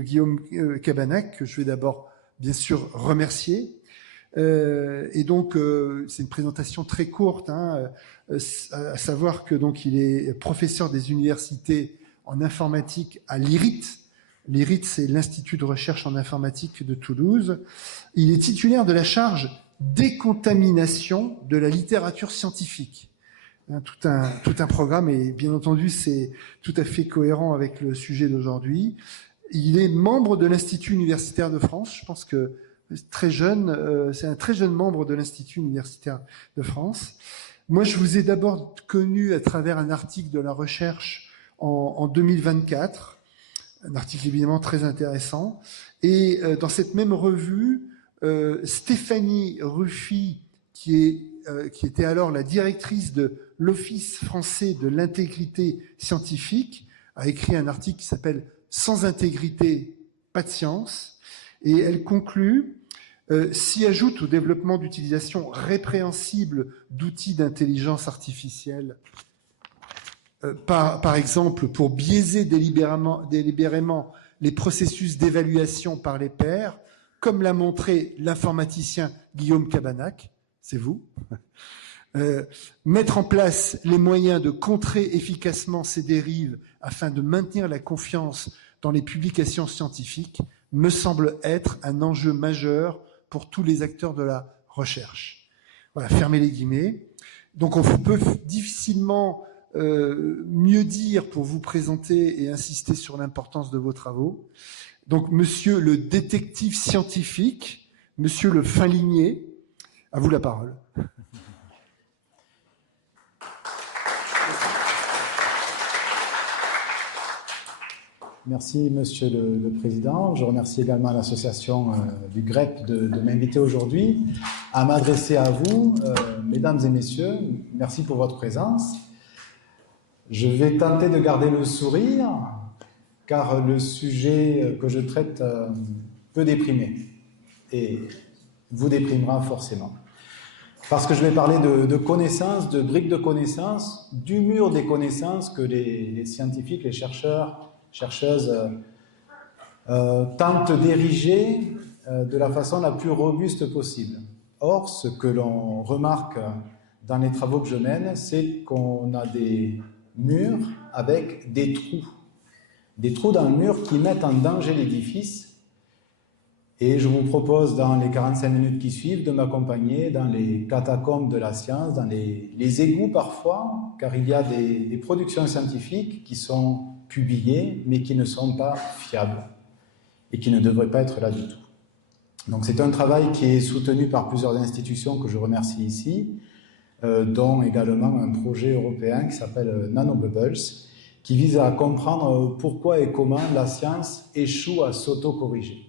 de Guillaume Cabanac, que je vais d'abord, bien sûr, remercier. Et donc, c'est une présentation très courte, hein, à savoir que donc il est professeur des universités en informatique à l'IRIT. L'IRIT, c'est l'Institut de recherche en informatique de Toulouse. Il est titulaire de la charge décontamination de la littérature scientifique. Tout un programme, et bien entendu, c'est tout à fait cohérent avec le sujet d'aujourd'hui. Il est membre de l'Institut universitaire de France. Je pense que très jeune, c'est un très jeune membre de l'Institut universitaire de France. Moi, je vous ai d'abord connu à travers un article de la recherche en 2024, un article évidemment très intéressant. Et dans cette même revue, Stéphanie Ruffy, qui était alors la directrice de l'Office français de l'intégrité scientifique, a écrit un article qui s'appelle « Sans intégrité, pas de science ». Et elle conclut s'y ajoute au développement d'utilisation répréhensible d'outils d'intelligence artificielle, par exemple pour biaiser délibérément les processus d'évaluation par les pairs, comme l'a montré l'informaticien Guillaume Cabanac, c'est vous, mettre en place les moyens de contrer efficacement ces dérives afin de maintenir la confiance dans les publications scientifiques me semble être un enjeu majeur pour tous les acteurs de la recherche. Voilà, fermez les guillemets. Donc on peut difficilement mieux dire pour vous présenter et insister sur l'importance de vos travaux. Donc monsieur le détective scientifique, monsieur le fin limier, à vous la parole. Merci, Monsieur le Président. Je remercie également l'association du GREP de m'inviter aujourd'hui à m'adresser à vous, mesdames et messieurs. Merci pour votre présence. Je vais tenter de garder le sourire, car le sujet que je traite peut déprimer et vous déprimera forcément. Parce que je vais parler de connaissances, de briques de connaissances, du mur des connaissances que les scientifiques, les chercheuses tentent d'ériger de la façon la plus robuste possible. Or, ce que l'on remarque dans les travaux que je mène, c'est qu'on a des murs avec des trous. Des trous dans le mur qui mettent en danger l'édifice. Et je vous propose, dans les 45 minutes qui suivent, de m'accompagner dans les catacombes de la science, dans les égouts parfois, car il y a des productions scientifiques qui sont publiées, mais qui ne sont pas fiables et qui ne devraient pas être là du tout. Donc c'est un travail qui est soutenu par plusieurs institutions que je remercie ici, dont également un projet européen qui s'appelle Nanobubbles, qui vise à comprendre pourquoi et comment la science échoue à s'auto-corriger.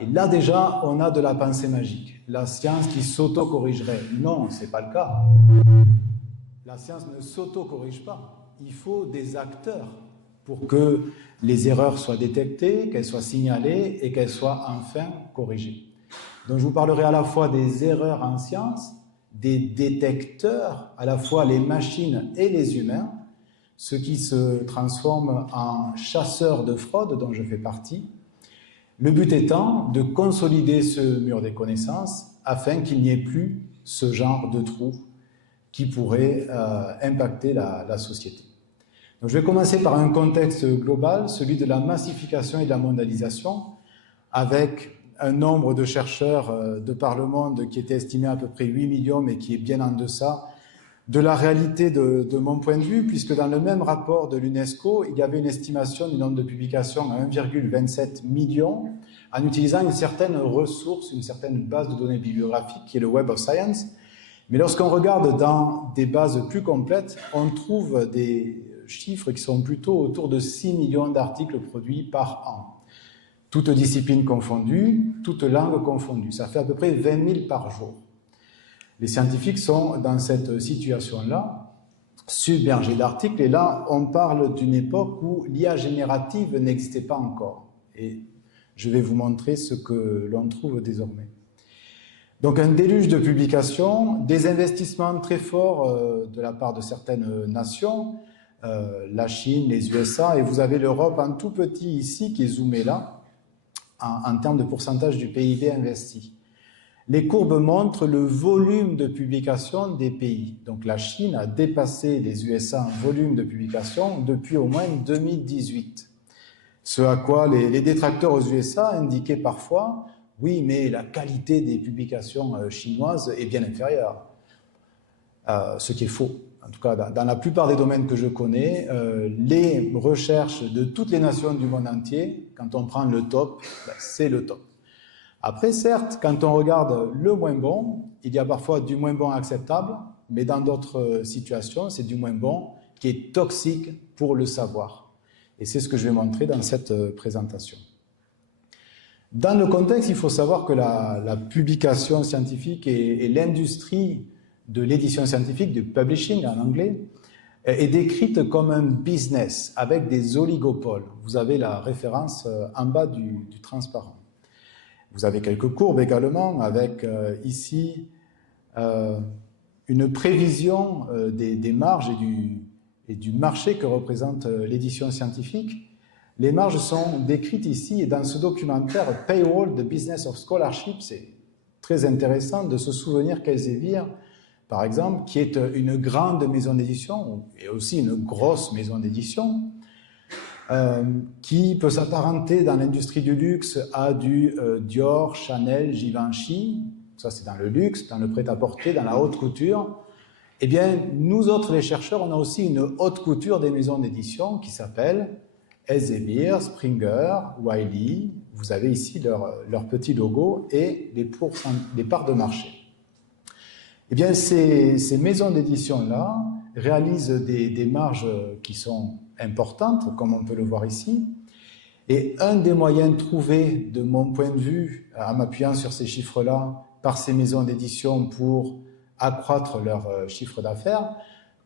Et là déjà, on a de la pensée magique. La science qui s'auto-corrigerait. Non, ce n'est pas le cas. La science ne s'auto-corrige pas. Il faut des acteurs pour que les erreurs soient détectées, qu'elles soient signalées et qu'elles soient enfin corrigées. Donc je vous parlerai à la fois des erreurs en science, des détecteurs, à la fois les machines et les humains, ceux qui se transforment en chasseurs de fraude, dont je fais partie. Le but étant de consolider ce mur des connaissances afin qu'il n'y ait plus ce genre de trous qui pourrait impacter la société. Donc, je vais commencer par un contexte global, celui de la massification et de la mondialisation, avec un nombre de chercheurs de par le monde qui était estimé à peu près 8 millions, mais qui est bien en deçà de la réalité de mon point de vue, puisque dans le même rapport de l'UNESCO, il y avait une estimation du nombre de publications à 1,27 million, en utilisant une certaine ressource, une certaine base de données bibliographiques, qui est le Web of Science. Mais lorsqu'on regarde dans des bases plus complètes, on trouve des chiffres qui sont plutôt autour de 6 millions d'articles produits par an. Toutes disciplines confondues, toutes langues confondues. Ça fait à peu près 20 000 par jour. Les scientifiques sont dans cette situation-là, submergés d'articles, et là, on parle d'une époque où l'IA générative n'existait pas encore. Et je vais vous montrer ce que l'on trouve désormais. Donc un déluge de publications, des investissements très forts de la part de certaines nations, la Chine, les USA, et vous avez l'Europe en tout petit ici, qui est zoomé là, en termes de pourcentage du PIB investi. Les courbes montrent le volume de publication des pays. Donc la Chine a dépassé les USA en volume de publication depuis au moins 2018. Ce à quoi les détracteurs aux USA indiquaient parfois « oui, mais la qualité des publications chinoises est bien inférieure ». Ce qui est faux. En tout cas, dans la plupart des domaines que je connais, les recherches de toutes les nations du monde entier, quand on prend le top, c'est le top. Après, certes, quand on regarde le moins bon, il y a parfois du moins bon acceptable, mais dans d'autres situations, c'est du moins bon qui est toxique pour le savoir. Et c'est ce que je vais montrer dans cette présentation. Dans le contexte, il faut savoir que la publication scientifique et l'industrie de l'édition scientifique, du publishing en anglais, est décrite comme un business avec des oligopoles. Vous avez la référence en bas du transparent. Vous avez quelques courbes également avec ici une prévision des marges et du marché que représente l'édition scientifique. Les marges sont décrites ici et dans ce documentaire Paywall, The Business of Scholarship, c'est très intéressant de se souvenir qu'Elsevier, par exemple, qui est une grande maison d'édition et aussi une grosse maison d'édition, qui peut s'apparenter dans l'industrie du luxe à du Dior, Chanel, Givenchy, ça c'est dans le luxe, dans le prêt-à-porter, dans la haute couture. Eh bien, nous autres les chercheurs, on a aussi une haute couture des maisons d'édition qui s'appelle Elsevier, Springer, Wiley. Vous avez ici leur petit logo et les parts de marché. Eh bien, ces maisons d'édition-là réalisent des marges qui sont importantes, comme on peut le voir ici. Et un des moyens trouvés, de mon point de vue, en m'appuyant sur ces chiffres-là, par ces maisons d'édition pour accroître leur chiffre d'affaires,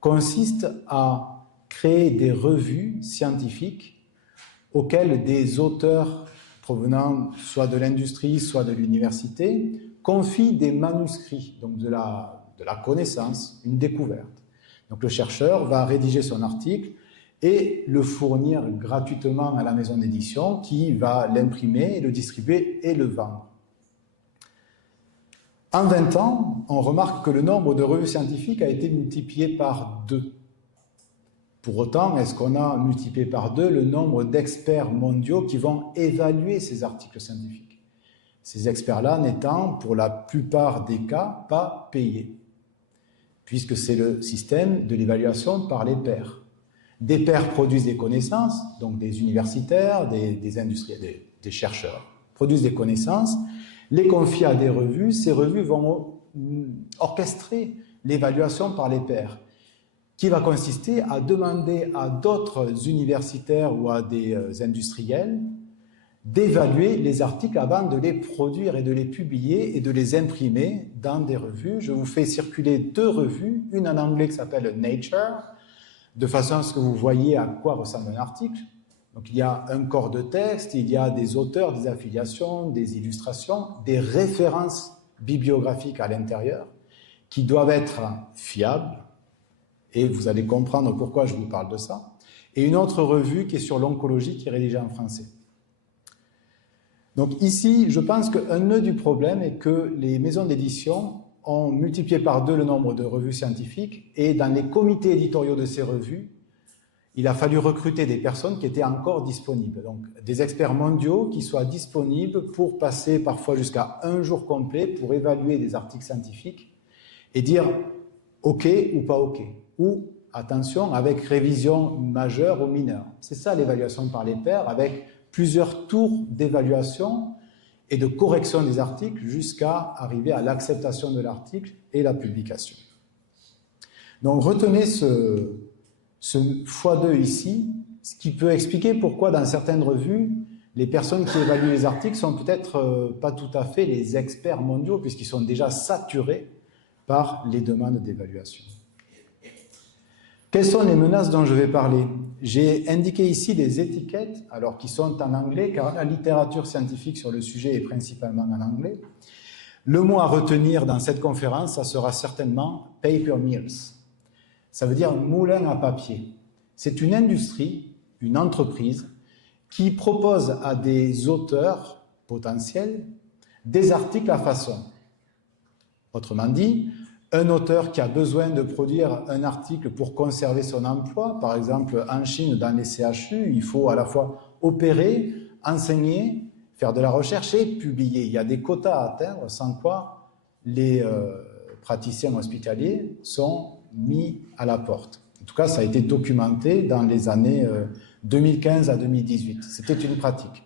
consiste à créer des revues scientifiques auxquelles des auteurs provenant soit de l'industrie, soit de l'université, confient des manuscrits, donc de la connaissance, une découverte. Donc le chercheur va rédiger son article et le fournir gratuitement à la maison d'édition qui va l'imprimer, le distribuer et le vendre. En 20 ans, on remarque que le nombre de revues scientifiques a été multiplié par 2. Pour autant, est-ce qu'on a multiplié par 2 le nombre d'experts mondiaux qui vont évaluer ces articles scientifiques? Ces experts-là n'étant, pour la plupart des cas, pas payés, puisque c'est le système de l'évaluation par les pairs. Des pairs produisent des connaissances, donc des universitaires, des industriels, des chercheurs, produisent des connaissances, les confient à des revues, ces revues vont orchestrer l'évaluation par les pairs, qui va consister à demander à d'autres universitaires ou à des industriels d'évaluer les articles avant de les produire et de les publier et de les imprimer dans des revues. Je vous fais circuler 2 revues, une en anglais qui s'appelle Nature, de façon à ce que vous voyez à quoi ressemble un article. Donc il y a un corps de texte, il y a des auteurs, des affiliations, des illustrations, des références bibliographiques à l'intérieur qui doivent être fiables, et vous allez comprendre pourquoi je vous parle de ça, et une autre revue qui est sur l'oncologie qui est rédigée en français. Donc ici, je pense qu'un nœud du problème est que les maisons d'édition ont multiplié par 2 le nombre de revues scientifiques, et dans les comités éditoriaux de ces revues, il a fallu recruter des personnes qui étaient encore disponibles, donc des experts mondiaux qui soient disponibles pour passer parfois jusqu'à 1 jour complet pour évaluer des articles scientifiques et dire OK ou pas OK, ou attention avec révision majeure ou mineure. C'est ça l'évaluation par les pairs, avec plusieurs tours d'évaluation et de correction des articles jusqu'à arriver à l'acceptation de l'article et la publication. Donc retenez ce x2 ici, ce qui peut expliquer pourquoi dans certaines revues, les personnes qui évaluent les articles sont peut-être pas tout à fait les experts mondiaux puisqu'ils sont déjà saturés par les demandes d'évaluation. Quelles sont les menaces dont je vais parler? J'ai indiqué ici des étiquettes, alors qui sont en anglais, car la littérature scientifique sur le sujet est principalement en anglais. Le mot à retenir dans cette conférence, ça sera certainement paper mills. Ça veut dire moulin à papier. C'est une industrie, une entreprise, qui propose à des auteurs potentiels des articles à façon. Autrement dit, un auteur qui a besoin de produire un article pour conserver son emploi, par exemple en Chine, dans les CHU, il faut à la fois opérer, enseigner, faire de la recherche et publier. Il y a des quotas à atteindre, sans quoi les praticiens hospitaliers sont mis à la porte. En tout cas, ça a été documenté dans les années 2015 à 2018. C'était une pratique.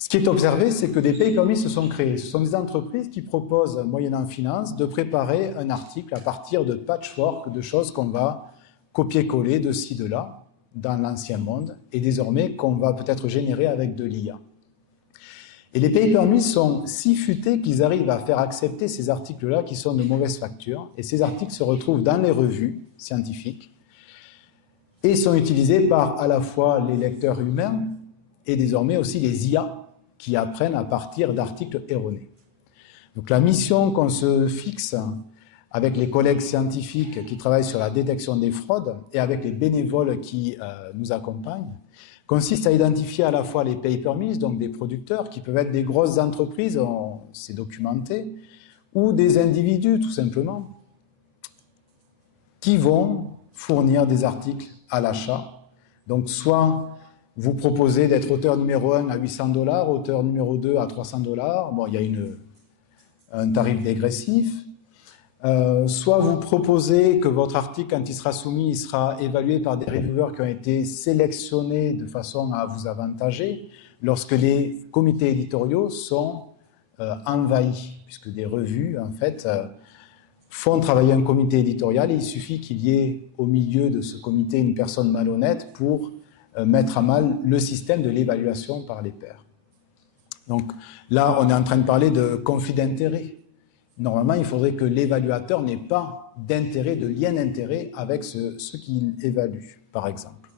Ce qui est observé, c'est que des pay permis se sont créés. Ce sont des entreprises qui proposent, moyennant finance, de préparer un article à partir de patchwork, de choses qu'on va copier-coller de ci, de là, dans l'ancien monde, et désormais qu'on va peut-être générer avec de l'IA. Et les pay permis sont si futés qu'ils arrivent à faire accepter ces articles-là qui sont de mauvaise facture, et ces articles se retrouvent dans les revues scientifiques et sont utilisés par à la fois les lecteurs humains et désormais aussi les IA qui apprennent à partir d'articles erronés. Donc la mission qu'on se fixe avec les collègues scientifiques qui travaillent sur la détection des fraudes et avec les bénévoles qui nous accompagnent consiste à identifier à la fois les pay permis, donc des producteurs qui peuvent être des grosses entreprises, c'est documenté, ou des individus tout simplement, qui vont fournir des articles à l'achat. Donc soit vous proposez d'être auteur numéro 1 à $800, auteur numéro 2 à $300. Bon, il y a un tarif dégressif. Soit vous proposez que votre article, quand il sera soumis, il sera évalué par des reviewers qui ont été sélectionnés de façon à vous avantager lorsque les comités éditoriaux sont envahis, puisque des revues, en fait, font travailler un comité éditorial et il suffit qu'il y ait au milieu de ce comité une personne malhonnête pour mettre à mal le système de l'évaluation par les pairs. Donc là, on est en train de parler de conflit d'intérêt. Normalement, il faudrait que l'évaluateur n'ait pas d'intérêt, de lien d'intérêt avec ce qu'il évalue, par exemple.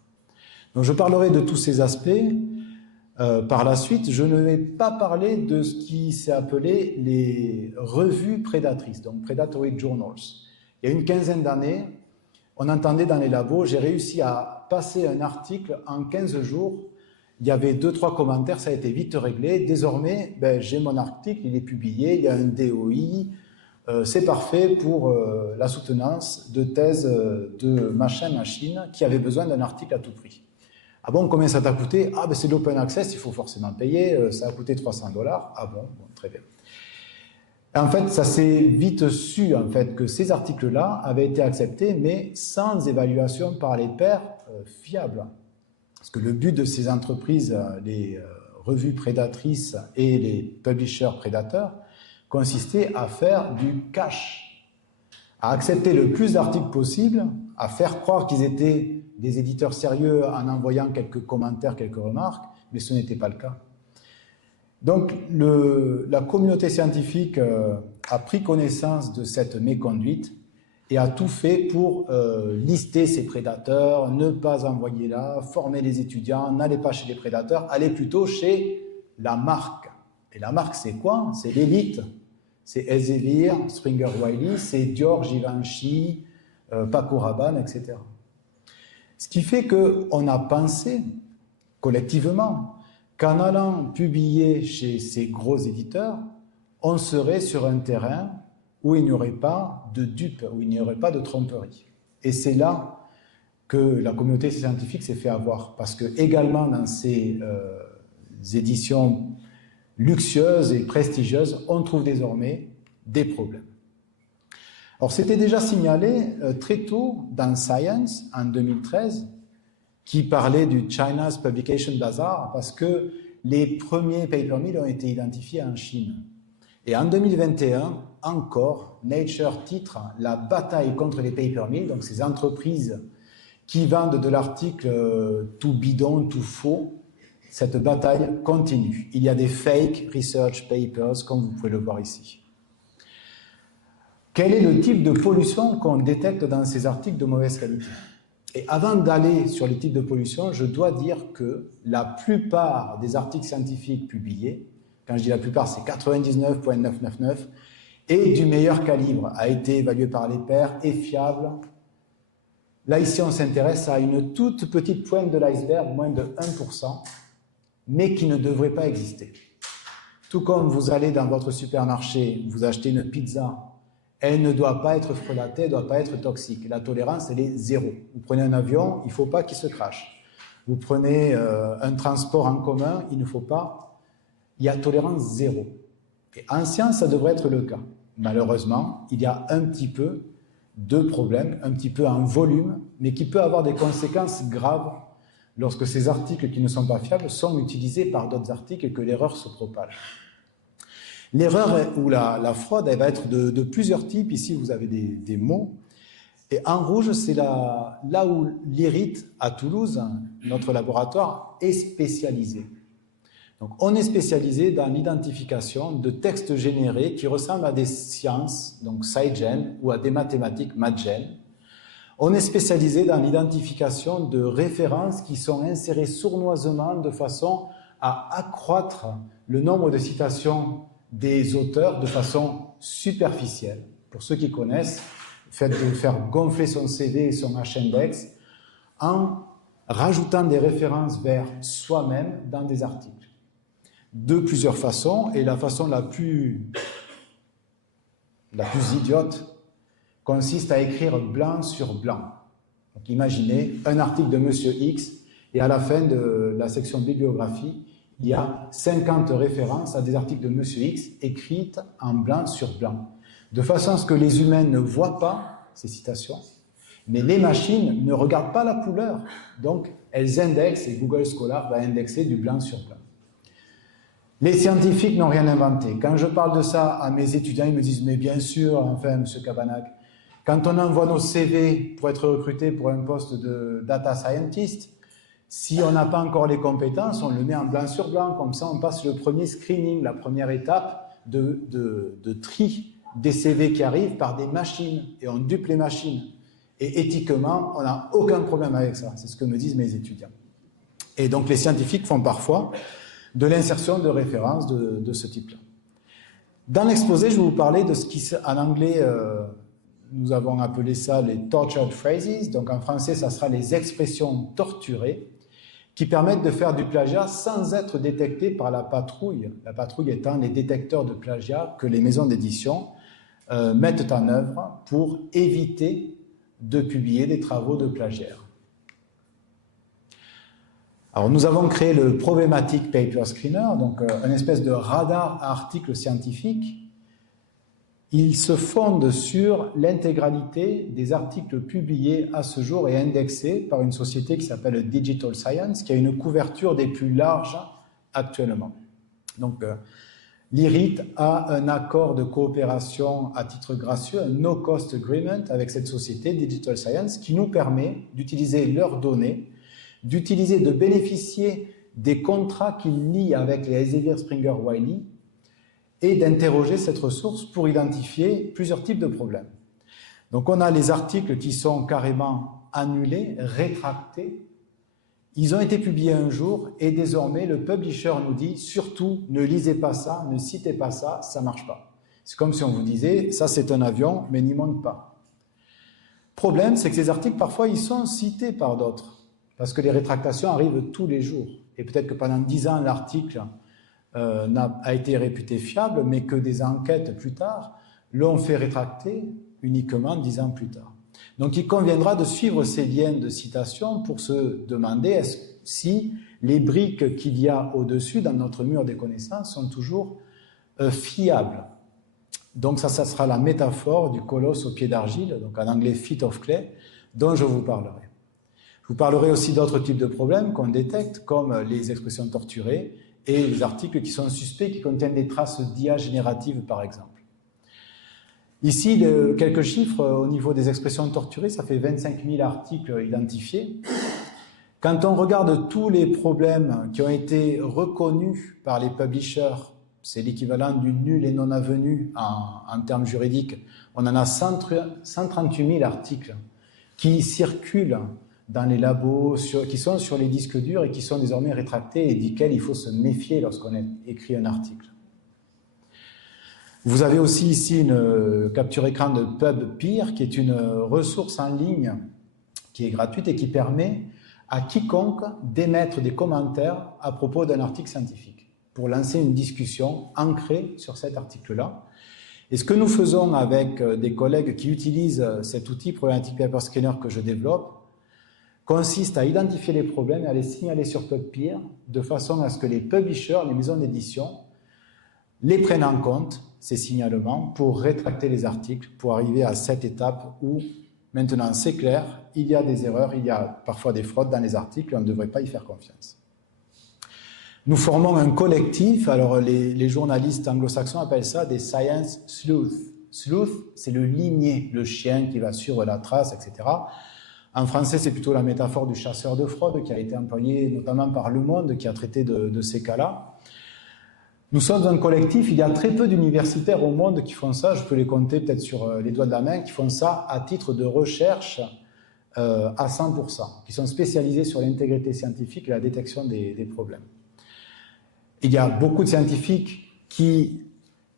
Donc je parlerai de tous ces aspects par la suite. Je ne vais pas parler de ce qui s'est appelé les revues prédatrices, donc Predatory Journals. Il y a une quinzaine d'années, on entendait dans les labos, j'ai réussi à passer un article en 15 jours, il y avait 2-3 commentaires, ça a été vite réglé. Désormais, j'ai mon article, il est publié, il y a un DOI, c'est parfait pour la soutenance de thèse de machin-machine qui avait besoin d'un article à tout prix. Ah bon, combien ça t'a coûté? Ah c'est de l'open access, il faut forcément payer, ça a coûté $300. Ah bon, très bien. En fait, ça s'est vite su en fait, que ces articles-là avaient été acceptés, mais sans évaluation par les pairs fiables. Parce que le but de ces entreprises, les revues prédatrices et les publishers prédateurs, consistait à faire du cash, à accepter le plus d'articles possible, à faire croire qu'ils étaient des éditeurs sérieux en envoyant quelques commentaires, quelques remarques, mais ce n'était pas le cas. Donc la communauté scientifique a pris connaissance de cette méconduite et a tout fait pour lister ces prédateurs, ne pas envoyer là, former les étudiants, n'allez pas chez les prédateurs, allez plutôt chez la marque. Et la marque, c'est quoi? C'est l'élite. C'est Elsevier, Springer Wiley, c'est Dior, Givenchy, Paco Rabanne, etc. Ce qui fait qu'on a pensé collectivement qu'en allant publier chez ces gros éditeurs, on serait sur un terrain où il n'y aurait pas de dupes, où il n'y aurait pas de tromperie. Et c'est là que la communauté scientifique s'est fait avoir, parce que également dans ces éditions luxueuses et prestigieuses, on trouve désormais des problèmes. Alors c'était déjà signalé très tôt dans Science, en 2013, qui parlait du China's Publication Bazaar, parce que les premiers paper mills ont été identifiés en Chine. Et en 2021, encore, Nature titre « La bataille contre les paper mills », donc ces entreprises qui vendent de l'article tout bidon, tout faux. Cette bataille continue. Il y a des fake research papers, comme vous pouvez le voir ici. Quel est le type de pollution qu'on détecte dans ces articles de mauvaise qualité? Et avant d'aller sur les types de pollution, je dois dire que la plupart des articles scientifiques publiés, quand je dis la plupart, c'est 99,999, et du meilleur calibre, a été évalué par les pairs, est fiable, Là, ici, on s'intéresse à une toute petite pointe de l'iceberg, moins de 1%, mais qui ne devrait pas exister. Tout comme vous allez dans votre supermarché, vous achetez une pizza, elle ne doit pas être frelatée, elle ne doit pas être toxique. La tolérance, elle est 0. Vous prenez un avion, il ne faut pas qu'il se crache. Vous prenez un transport en commun, il ne faut pas. Il y a tolérance 0. Et en science, ça devrait être le cas. Malheureusement, il y a un petit peu de problèmes, un petit peu en volume, mais qui peut avoir des conséquences graves lorsque ces articles qui ne sont pas fiables sont utilisés par d'autres articles et que l'erreur se propage. L'erreur ou la fraude, elle va être de plusieurs types. Ici, vous avez des mots. Et en rouge, c'est là où l'IRIT, à Toulouse, notre laboratoire, est spécialisé. Donc, on est spécialisé dans l'identification de textes générés qui ressemblent à des sciences, donc SciGen, ou à des mathématiques, MathGen. On est spécialisé dans l'identification de références qui sont insérées sournoisement de façon à accroître le nombre de citations des auteurs de façon superficielle. Pour ceux qui connaissent, le fait de faire gonfler son CV et son H-index en rajoutant des références vers soi-même dans des articles. De plusieurs façons, et la façon la plus idiote consiste à écrire blanc sur blanc. Donc imaginez un article de Monsieur X, et à la fin de la section bibliographie, il y a 50 références à des articles de Monsieur X écrites en blanc sur blanc, de façon à ce que les humains ne voient pas ces citations, mais les machines ne regardent pas la couleur. Donc, elles indexent, et Google Scholar va indexer du blanc sur blanc. Les scientifiques n'ont rien inventé. Quand je parle de ça à mes étudiants, ils me disent « Mais bien sûr, enfin, M. Cabanac, quand on envoie nos CV pour être recruté pour un poste de data scientist, si on n'a pas encore les compétences, on le met en blanc sur blanc. Comme ça, on passe le premier screening, la première étape de tri des CV qui arrivent par des machines. Et on dupe les machines. Et éthiquement, on n'a aucun problème avec ça. C'est ce que me disent mes étudiants. Et donc, les scientifiques font parfois de l'insertion de références de ce type-là. Dans l'exposé, je vais vous parler de ce qui, en anglais, nous avons appelé ça les tortured phrases. Donc, en français, ça sera les expressions torturées, qui permettent de faire du plagiat sans être détecté par la patrouille étant les détecteurs de plagiat que les maisons d'édition mettent en œuvre pour éviter de publier des travaux de plagiaires. Alors, nous avons créé le Problematic Paper Screener, donc une espèce de radar à articles scientifiques. Il se fonde sur l'intégralité des articles publiés à ce jour et indexés par une société qui s'appelle Digital Science, qui a une couverture des plus larges actuellement. Donc, l'IRIT a un accord de coopération à titre gracieux, un no-cost agreement avec cette société Digital Science, qui nous permet d'utiliser leurs données, de bénéficier des contrats qu'ils lient avec les Elsevier, Springer, Wiley, et d'interroger cette ressource pour identifier plusieurs types de problèmes. Donc on a les articles qui sont carrément annulés, rétractés. Ils ont été publiés un jour et désormais le publisher nous dit « Surtout, ne lisez pas ça, ne citez pas ça, ça ne marche pas ». C'est comme si on vous disait « Ça c'est un avion, mais n'y monte pas ». Problème, c'est que ces articles, parfois, ils sont cités par d'autres parce que les rétractations arrivent tous les jours. Et peut-être que pendant 10 ans, l'article a été réputé fiable, mais que des enquêtes plus tard l'ont fait rétracter uniquement 10 ans plus tard. Donc il conviendra de suivre ces liens de citation pour se demander si les briques qu'il y a au-dessus dans notre mur des connaissances sont toujours fiables. Donc ça sera la métaphore du colosse au pied d'argile, donc en anglais feet of clay, dont je vous parlerai. Je vous parlerai aussi d'autres types de problèmes qu'on détecte, comme les expressions torturées, et les articles qui sont suspects, qui contiennent des traces d'IA génératives, par exemple. Ici, quelques chiffres au niveau des expressions torturées, ça fait 25 000 articles identifiés. Quand on regarde tous les problèmes qui ont été reconnus par les publishers, c'est l'équivalent du nul et non avenu en termes juridiques, on en a 138 000 articles qui circulent dans les labos, qui sont sur les disques durs et qui sont désormais rétractés et desquels il faut se méfier lorsqu'on écrit un article. Vous avez aussi ici une capture écran de PubPeer, qui est une ressource en ligne qui est gratuite et qui permet à quiconque d'émettre des commentaires à propos d'un article scientifique pour lancer une discussion ancrée sur cet article-là. Et ce que nous faisons avec des collègues qui utilisent cet outil Problematic Paper Scanner que je développe consiste à identifier les problèmes et à les signaler sur PubPeer de façon à ce que les publishers, les maisons d'édition, les prennent en compte, ces signalements, pour rétracter les articles, pour arriver à cette étape où maintenant c'est clair, il y a des erreurs, il y a parfois des fraudes dans les articles et on ne devrait pas y faire confiance. Nous formons un collectif, alors les journalistes anglo-saxons appellent ça des science sleuths. Sleuth, c'est le limier, le chien qui va suivre la trace, etc. En français, c'est plutôt la métaphore du chasseur de fraude qui a été employée notamment par Le Monde, qui a traité de ces cas-là. Nous sommes un collectif, il y a très peu d'universitaires au monde qui font ça, je peux les compter peut-être sur les doigts de la main, qui font ça à titre de recherche à 100%, qui sont spécialisés sur l'intégrité scientifique et la détection des problèmes. Il y a beaucoup de scientifiques qui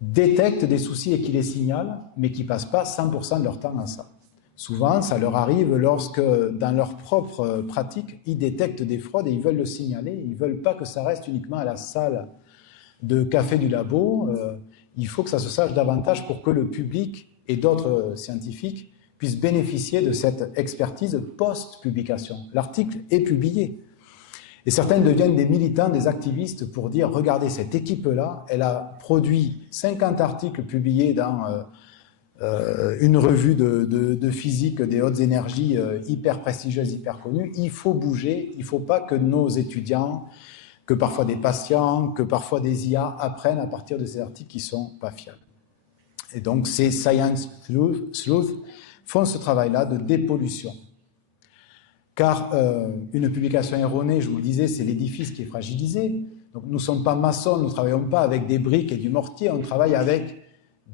détectent des soucis et qui les signalent, mais qui ne passent pas 100% de leur temps à ça. Souvent, ça leur arrive lorsque, dans leur propre pratique, ils détectent des fraudes et ils veulent le signaler. Ils ne veulent pas que ça reste uniquement à la salle de café du labo. Il faut que ça se sache davantage pour que le public et d'autres scientifiques puissent bénéficier de cette expertise post-publication. L'article est publié. Et certains deviennent des militants, des activistes pour dire « Regardez, cette équipe-là, elle a produit 50 articles publiés dans une revue de physique des hautes énergies hyper prestigieuse, hyper connue. Il faut bouger, il ne faut pas que nos étudiants, que parfois des patients, que parfois des IA apprennent à partir de ces articles qui ne sont pas fiables. » Et donc, ces science sleuths font ce travail-là de dépollution. Car une publication erronée, je vous le disais, c'est l'édifice qui est fragilisé. Donc nous ne sommes pas maçons, nous ne travaillons pas avec des briques et du mortier, on travaille avec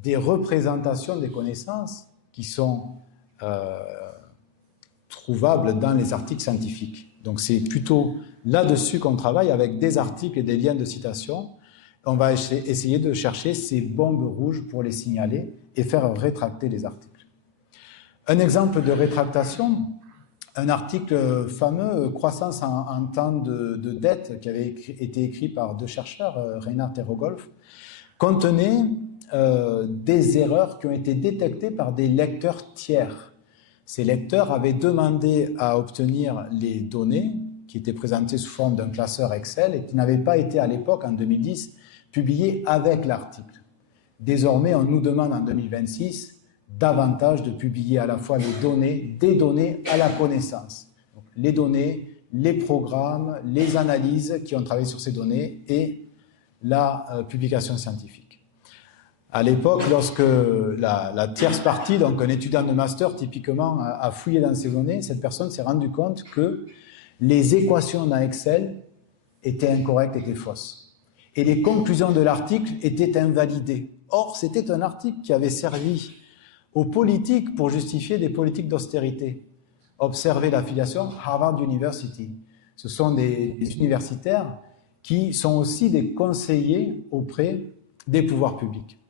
des représentations des connaissances qui sont trouvables dans les articles scientifiques. Donc c'est plutôt là-dessus qu'on travaille avec des articles et des liens de citation. On va essayer de chercher ces bombes rouges pour les signaler et faire rétracter les articles. Un exemple de rétractation, un article fameux, Croissance en temps de dette, qui avait été écrit par deux chercheurs, Reinhard et Rogolf, contenait des erreurs qui ont été détectées par des lecteurs tiers. Ces lecteurs avaient demandé à obtenir les données qui étaient présentées sous forme d'un classeur Excel et qui n'avaient pas été à l'époque, en 2010, publiées avec l'article. Désormais, on nous demande en 2026 davantage de publier à la fois les données, des données à la connaissance. Donc, les données, les programmes, les analyses qui ont travaillé sur ces données et la publication scientifique. À l'époque, lorsque la tierce partie, donc un étudiant de master typiquement, a fouillé dans ces données, cette personne s'est rendue compte que les équations dans Excel étaient incorrectes, étaient fausses. Et les conclusions de l'article étaient invalidées. Or, c'était un article qui avait servi aux politiques pour justifier des politiques d'austérité. Observez l'affiliation Harvard University. Ce sont des universitaires qui sont aussi des conseillers auprès des pouvoirs publics.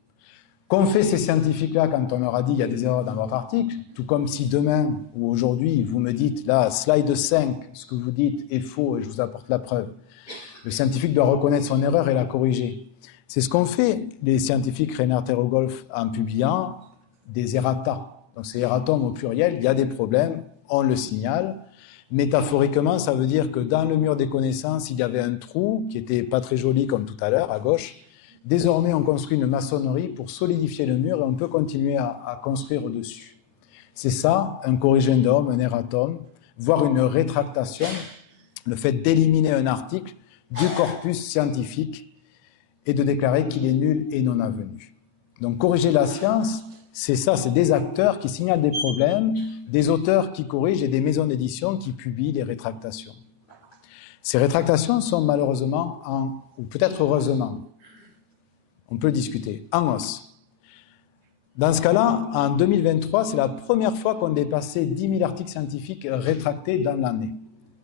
Qu'ont fait ces scientifiques-là quand on leur a dit il y a des erreurs dans votre article, tout comme si demain ou aujourd'hui vous me dites là, slide 5, ce que vous dites est faux et je vous apporte la preuve. Le scientifique doit reconnaître son erreur et la corriger. C'est ce qu'ont fait les scientifiques Reinhard et Rogolf en publiant des errata. Donc ces erratums au pluriel, il y a des problèmes, on le signale. Métaphoriquement, ça veut dire que dans le mur des connaissances, il y avait un trou qui était pas très joli comme tout à l'heure, à gauche. Désormais, on construit une maçonnerie pour solidifier le mur et on peut continuer à construire au-dessus. C'est ça, un corrigendum, un erratum, voire une rétractation, le fait d'éliminer un article du corpus scientifique et de déclarer qu'il est nul et non avenu. Donc corriger la science, c'est ça, c'est des acteurs qui signalent des problèmes, des auteurs qui corrigent et des maisons d'édition qui publient les rétractations. Ces rétractations sont malheureusement, ou peut-être heureusement, on peut le discuter, en hausse. Dans ce cas-là, en 2023, c'est la première fois qu'on dépassait 10 000 articles scientifiques rétractés dans l'année.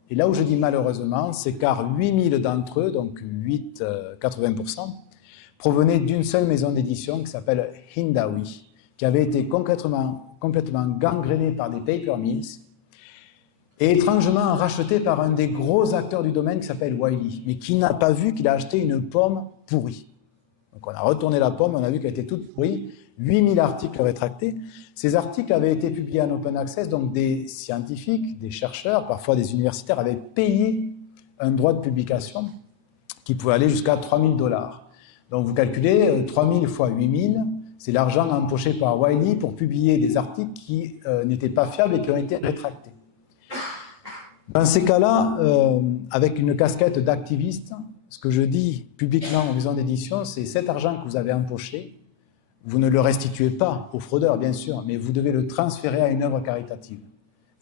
Et là où je dis malheureusement, c'est car 8 000 d'entre eux, donc 80%, provenaient d'une seule maison d'édition qui s'appelle Hindawi, qui avait été complètement gangrénée par des paper mills et étrangement racheté par un des gros acteurs du domaine qui s'appelle Wiley, mais qui n'a pas vu qu'il a acheté une pomme pourrie. Donc on a retourné la pomme, on a vu qu'elle était toute pourrie, 8000 articles rétractés. Ces articles avaient été publiés en open access, donc des scientifiques, des chercheurs, parfois des universitaires, avaient payé un droit de publication qui pouvait aller jusqu'à 3000 $. Donc vous calculez, 3000 fois 8000, c'est l'argent empoché par Wiley pour publier des articles qui n'étaient pas fiables et qui ont été rétractés. Dans ces cas-là, avec une casquette d'activiste, ce que je dis publiquement en maison d'édition, c'est cet argent que vous avez empoché, vous ne le restituez pas aux fraudeurs, bien sûr, mais vous devez le transférer à une œuvre caritative.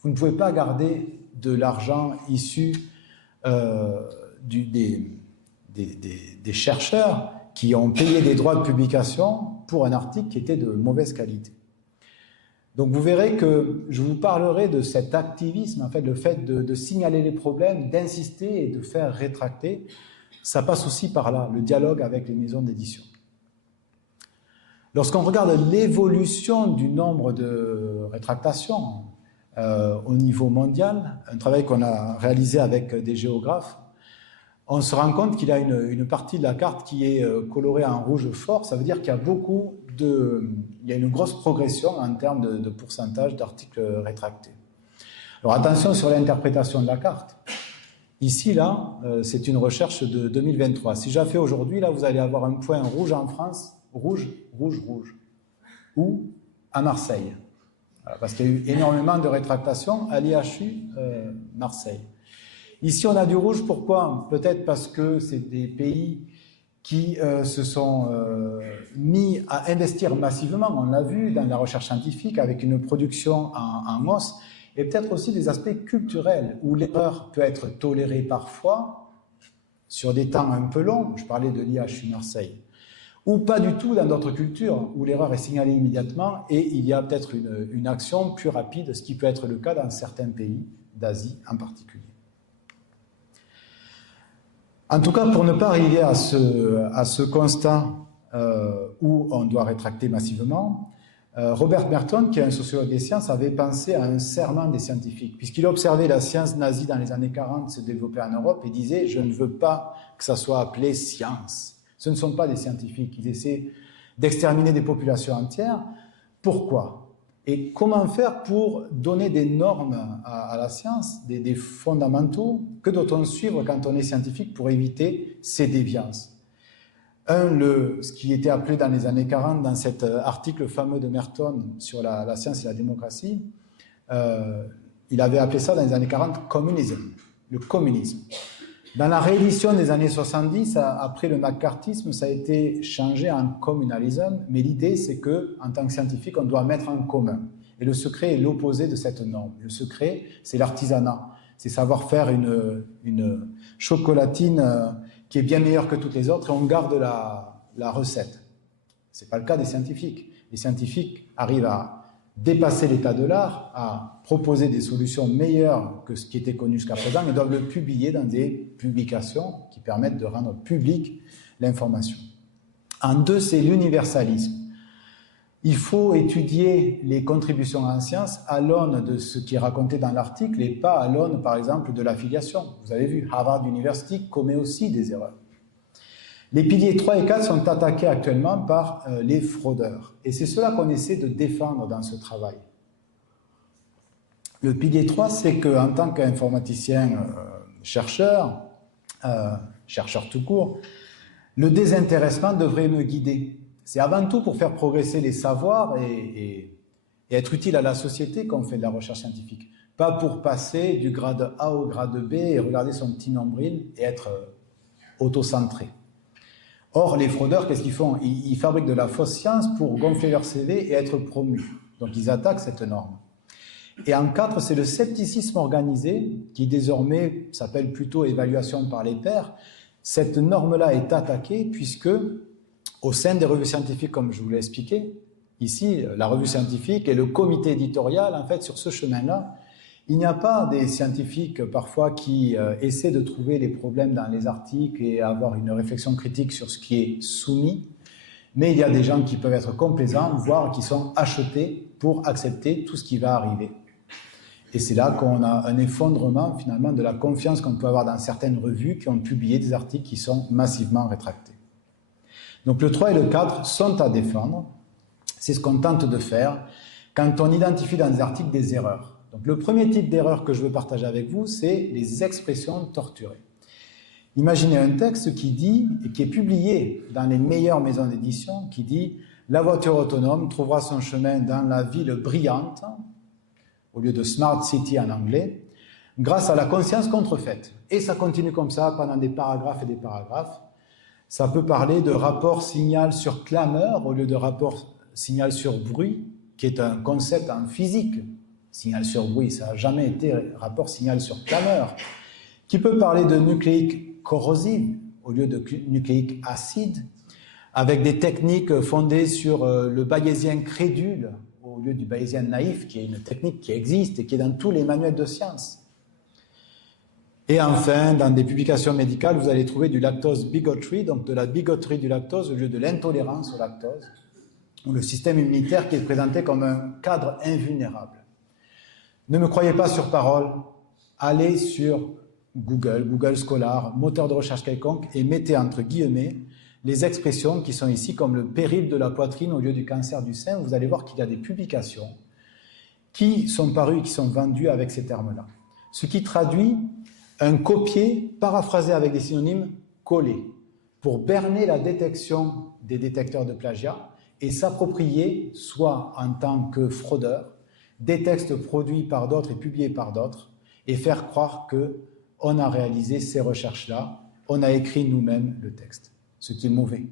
Vous ne pouvez pas garder de l'argent issu des chercheurs qui ont payé des droits de publication pour un article qui était de mauvaise qualité. Donc vous verrez que je vous parlerai de cet activisme, en fait, le fait de signaler les problèmes, d'insister et de faire rétracter. Ça passe aussi par là, le dialogue avec les maisons d'édition. Lorsqu'on regarde l'évolution du nombre de rétractations au niveau mondial, un travail qu'on a réalisé avec des géographes, on se rend compte qu'il y a une partie de la carte qui est colorée en rouge fort. Ça veut dire qu'il y a il y a une grosse progression en termes de pourcentage d'articles rétractés. Alors attention sur l'interprétation de la carte. Ici, là, c'est une recherche de 2023. Si je la fais aujourd'hui, là, vous allez avoir un point rouge en France, rouge, rouge, rouge, ou à Marseille. Voilà, parce qu'il y a eu énormément de rétractations à l'IHU Marseille. Ici, on a du rouge, pourquoi? Peut-être parce que c'est des pays qui se sont mis à investir massivement, on l'a vu dans la recherche scientifique, avec une production en hausse, et peut-être aussi des aspects culturels, où l'erreur peut être tolérée parfois, sur des temps un peu longs, je parlais de l'IHU Marseille, ou pas du tout dans d'autres cultures, où l'erreur est signalée immédiatement, et il y a peut-être une action plus rapide, ce qui peut être le cas dans certains pays, d'Asie en particulier. En tout cas, pour ne pas arriver à ce constat où on doit rétracter massivement, Robert Merton, qui est un sociologue des sciences, avait pensé à un serment des scientifiques, puisqu'il observait la science nazie dans les années 40 se développer en Europe et disait « je ne veux pas que ça soit appelé science ». Ce ne sont pas des scientifiques, ils essaient d'exterminer des populations entières. Pourquoi ? Et comment faire pour donner des normes à la science, des fondamentaux? Que doit-on suivre quand on est scientifique pour éviter ces déviances? Ce qui était appelé dans les années 40, dans cet article fameux de Merton sur la science et la démocratie, il avait appelé ça dans les années 40 communisme, le communisme. Dans la réédition des années 70, après le macartisme, ça a été changé en communalisme, mais l'idée c'est que, en tant que scientifique, on doit mettre en commun. Et le secret est l'opposé de cette norme. Le secret, c'est l'artisanat, c'est savoir faire une chocolatine qui est bien meilleure que toutes les autres, et on garde la recette. Ce n'est pas le cas des scientifiques. Les scientifiques arrivent à dépasser l'état de l'art, à proposer des solutions meilleures que ce qui était connu jusqu'à présent, mais doivent le publier dans des publications qui permettent de rendre publique l'information. En deux, c'est l'universalisme. Il faut étudier les contributions en sciences à l'aune de ce qui est raconté dans l'article et pas à l'aune, par exemple, de l'affiliation. Vous avez vu, Harvard University commet aussi des erreurs. Les piliers 3 et 4 sont attaqués actuellement par les fraudeurs. Et c'est cela qu'on essaie de défendre dans ce travail. Le pilier 3, c'est qu'en tant qu'informaticien chercheur tout court, le désintéressement devrait me guider. C'est avant tout pour faire progresser les savoirs et être utile à la société qu'on fait de la recherche scientifique. Pas pour passer du grade A au grade B et regarder son petit nombril et être autocentré. Or, les fraudeurs, qu'est-ce qu'ils font? Ils fabriquent de la fausse science pour gonfler leur CV et être promus. Donc, ils attaquent cette norme. Et en 4, c'est le scepticisme organisé, qui désormais s'appelle plutôt évaluation par les pairs. Cette norme-là est attaquée puisque, au sein des revues scientifiques, comme je vous l'ai expliqué, ici, la revue scientifique et le comité éditorial, en fait, sur ce chemin-là, il n'y a pas des scientifiques parfois qui essaient de trouver les problèmes dans les articles et avoir une réflexion critique sur ce qui est soumis, mais il y a des gens qui peuvent être complaisants, voire qui sont achetés pour accepter tout ce qui va arriver. Et c'est là qu'on a un effondrement finalement de la confiance qu'on peut avoir dans certaines revues qui ont publié des articles qui sont massivement rétractés. Donc le 3 et le 4 sont à défendre. C'est ce qu'on tente de faire quand on identifie dans des articles des erreurs. Donc le premier type d'erreur que je veux partager avec vous, c'est les expressions torturées. Imaginez un texte qui dit, et qui est publié dans les meilleures maisons d'édition, qui dit « La voiture autonome trouvera son chemin dans la ville brillante », au lieu de « smart city » en anglais, grâce à la conscience contrefaite. Et ça continue comme ça pendant des paragraphes et des paragraphes. Ça peut parler de rapport signal sur clameur, au lieu de rapport signal sur bruit, qui est un concept en physique. Signal sur bruit, ça n'a jamais été rapport signal sur clameur. Qui peut parler de nucléique corrosive au lieu de nucléique acide, avec des techniques fondées sur le bayésien crédule au lieu du bayésien naïf, qui est une technique qui existe et qui est dans tous les manuels de sciences. Et enfin, dans des publications médicales, vous allez trouver du lactose bigotry, donc de la bigoterie du lactose au lieu de l'intolérance au lactose, ou le système immunitaire qui est présenté comme un cadre invulnérable. Ne me croyez pas sur parole, allez sur Google Scholar, moteur de recherche quelconque, et mettez entre guillemets les expressions qui sont ici comme le péril de la poitrine au lieu du cancer du sein. Vous allez voir qu'il y a des publications qui sont parues et qui sont vendues avec ces termes-là. Ce qui traduit un copier paraphrasé avec des synonymes collés pour berner la détection des détecteurs de plagiat et s'approprier, soit en tant que fraudeur, des textes produits par d'autres et publiés par d'autres et faire croire qu'on a réalisé ces recherches-là, on a écrit nous-mêmes le texte, ce qui est mauvais.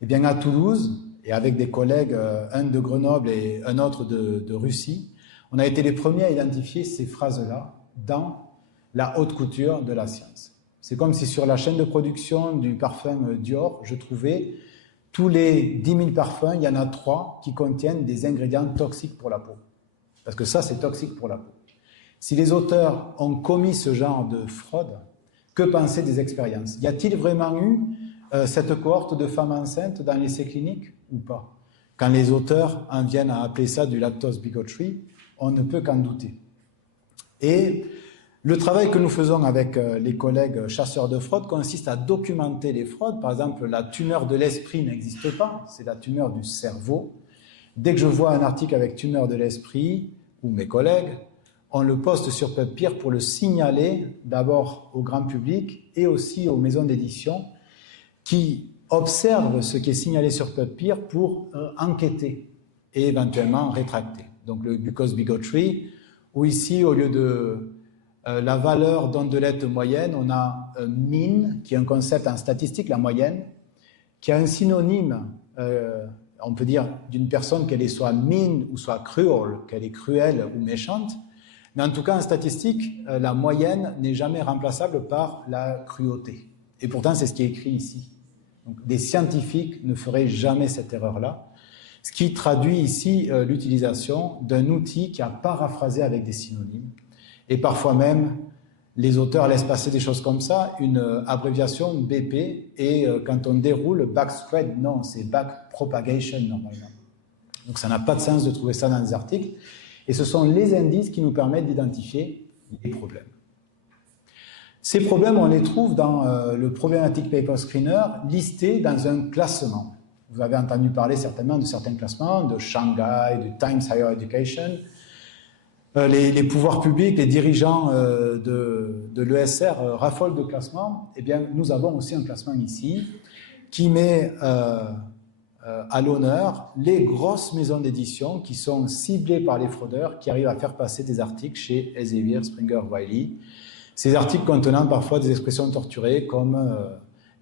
Eh bien, à Toulouse, et avec des collègues, un de Grenoble et un autre de Russie, on a été les premiers à identifier ces phrases-là dans la haute couture de la science. C'est comme si sur la chaîne de production du parfum Dior, je trouvais tous les 10 000 parfums, il y en a 3 qui contiennent des ingrédients toxiques pour la peau. Parce que ça, c'est toxique pour la peau. Si les auteurs ont commis ce genre de fraude, que penser des expériences? Y a-t-il vraiment eu cette cohorte de femmes enceintes dans l'essai clinique ou pas? Quand les auteurs en viennent à appeler ça du lactose bigotry, on ne peut qu'en douter. Et le travail que nous faisons avec les collègues chasseurs de fraude consiste à documenter les fraudes. Par exemple, la tumeur de l'esprit n'existe pas, c'est la tumeur du cerveau. Dès que je vois un article avec tumeur de l'esprit, ou mes collègues, on le poste sur PubPeer pour le signaler d'abord au grand public et aussi aux maisons d'édition qui observent ce qui est signalé sur PubPeer pour enquêter et éventuellement rétracter. Donc le glucose bigotry, où ici, au lieu de la valeur d'ondelette moyenne, on a mean, qui est un concept en statistique, la moyenne, qui a un synonyme, on peut dire, d'une personne qu'elle est soit mean ou soit cruel, qu'elle est cruelle ou méchante. Mais en tout cas, en statistique, la moyenne n'est jamais remplaçable par la cruauté. Et pourtant, c'est ce qui est écrit ici. Donc, des scientifiques ne feraient jamais cette erreur-là. Ce qui traduit ici l'utilisation d'un outil qui a paraphrasé avec des synonymes. Et parfois même, les auteurs laissent passer des choses comme ça, une abréviation BP, et quand on déroule backspread, non, c'est backpropagation normalement. Donc ça n'a pas de sens de trouver ça dans des articles. Et ce sont les indices qui nous permettent d'identifier les problèmes. Ces problèmes, on les trouve dans le Problematic Paper Screener, listés dans un classement. Vous avez entendu parler certainement de certains classements, de Shanghai, du Times Higher Education. Les pouvoirs publics, les dirigeants de l'ESR raffolent de classements. Eh bien, nous avons aussi un classement ici qui met à l'honneur les grosses maisons d'édition qui sont ciblées par les fraudeurs, qui arrivent à faire passer des articles chez Elsevier, Springer, Wiley. Ces articles contenant parfois des expressions torturées comme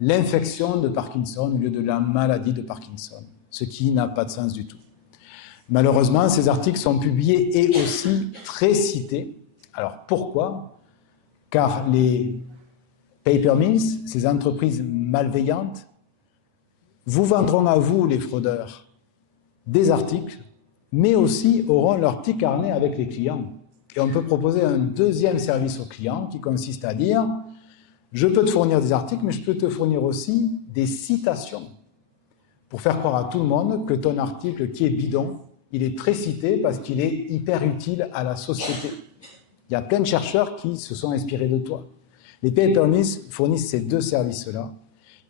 l'infection de Parkinson au lieu de la maladie de Parkinson, ce qui n'a pas de sens du tout. Malheureusement, ces articles sont publiés et aussi très cités. Alors pourquoi? Car les paper mills, ces entreprises malveillantes, vous vendront à vous, les fraudeurs, des articles, mais aussi auront leur petit carnet avec les clients. Et on peut proposer un deuxième service aux clients qui consiste à dire « Je peux te fournir des articles, mais je peux te fournir aussi des citations pour faire croire à tout le monde que ton article qui est bidon, il est très cité parce qu'il est hyper utile à la société. Il y a plein de chercheurs qui se sont inspirés de toi. Les paper mills fournissent ces deux services-là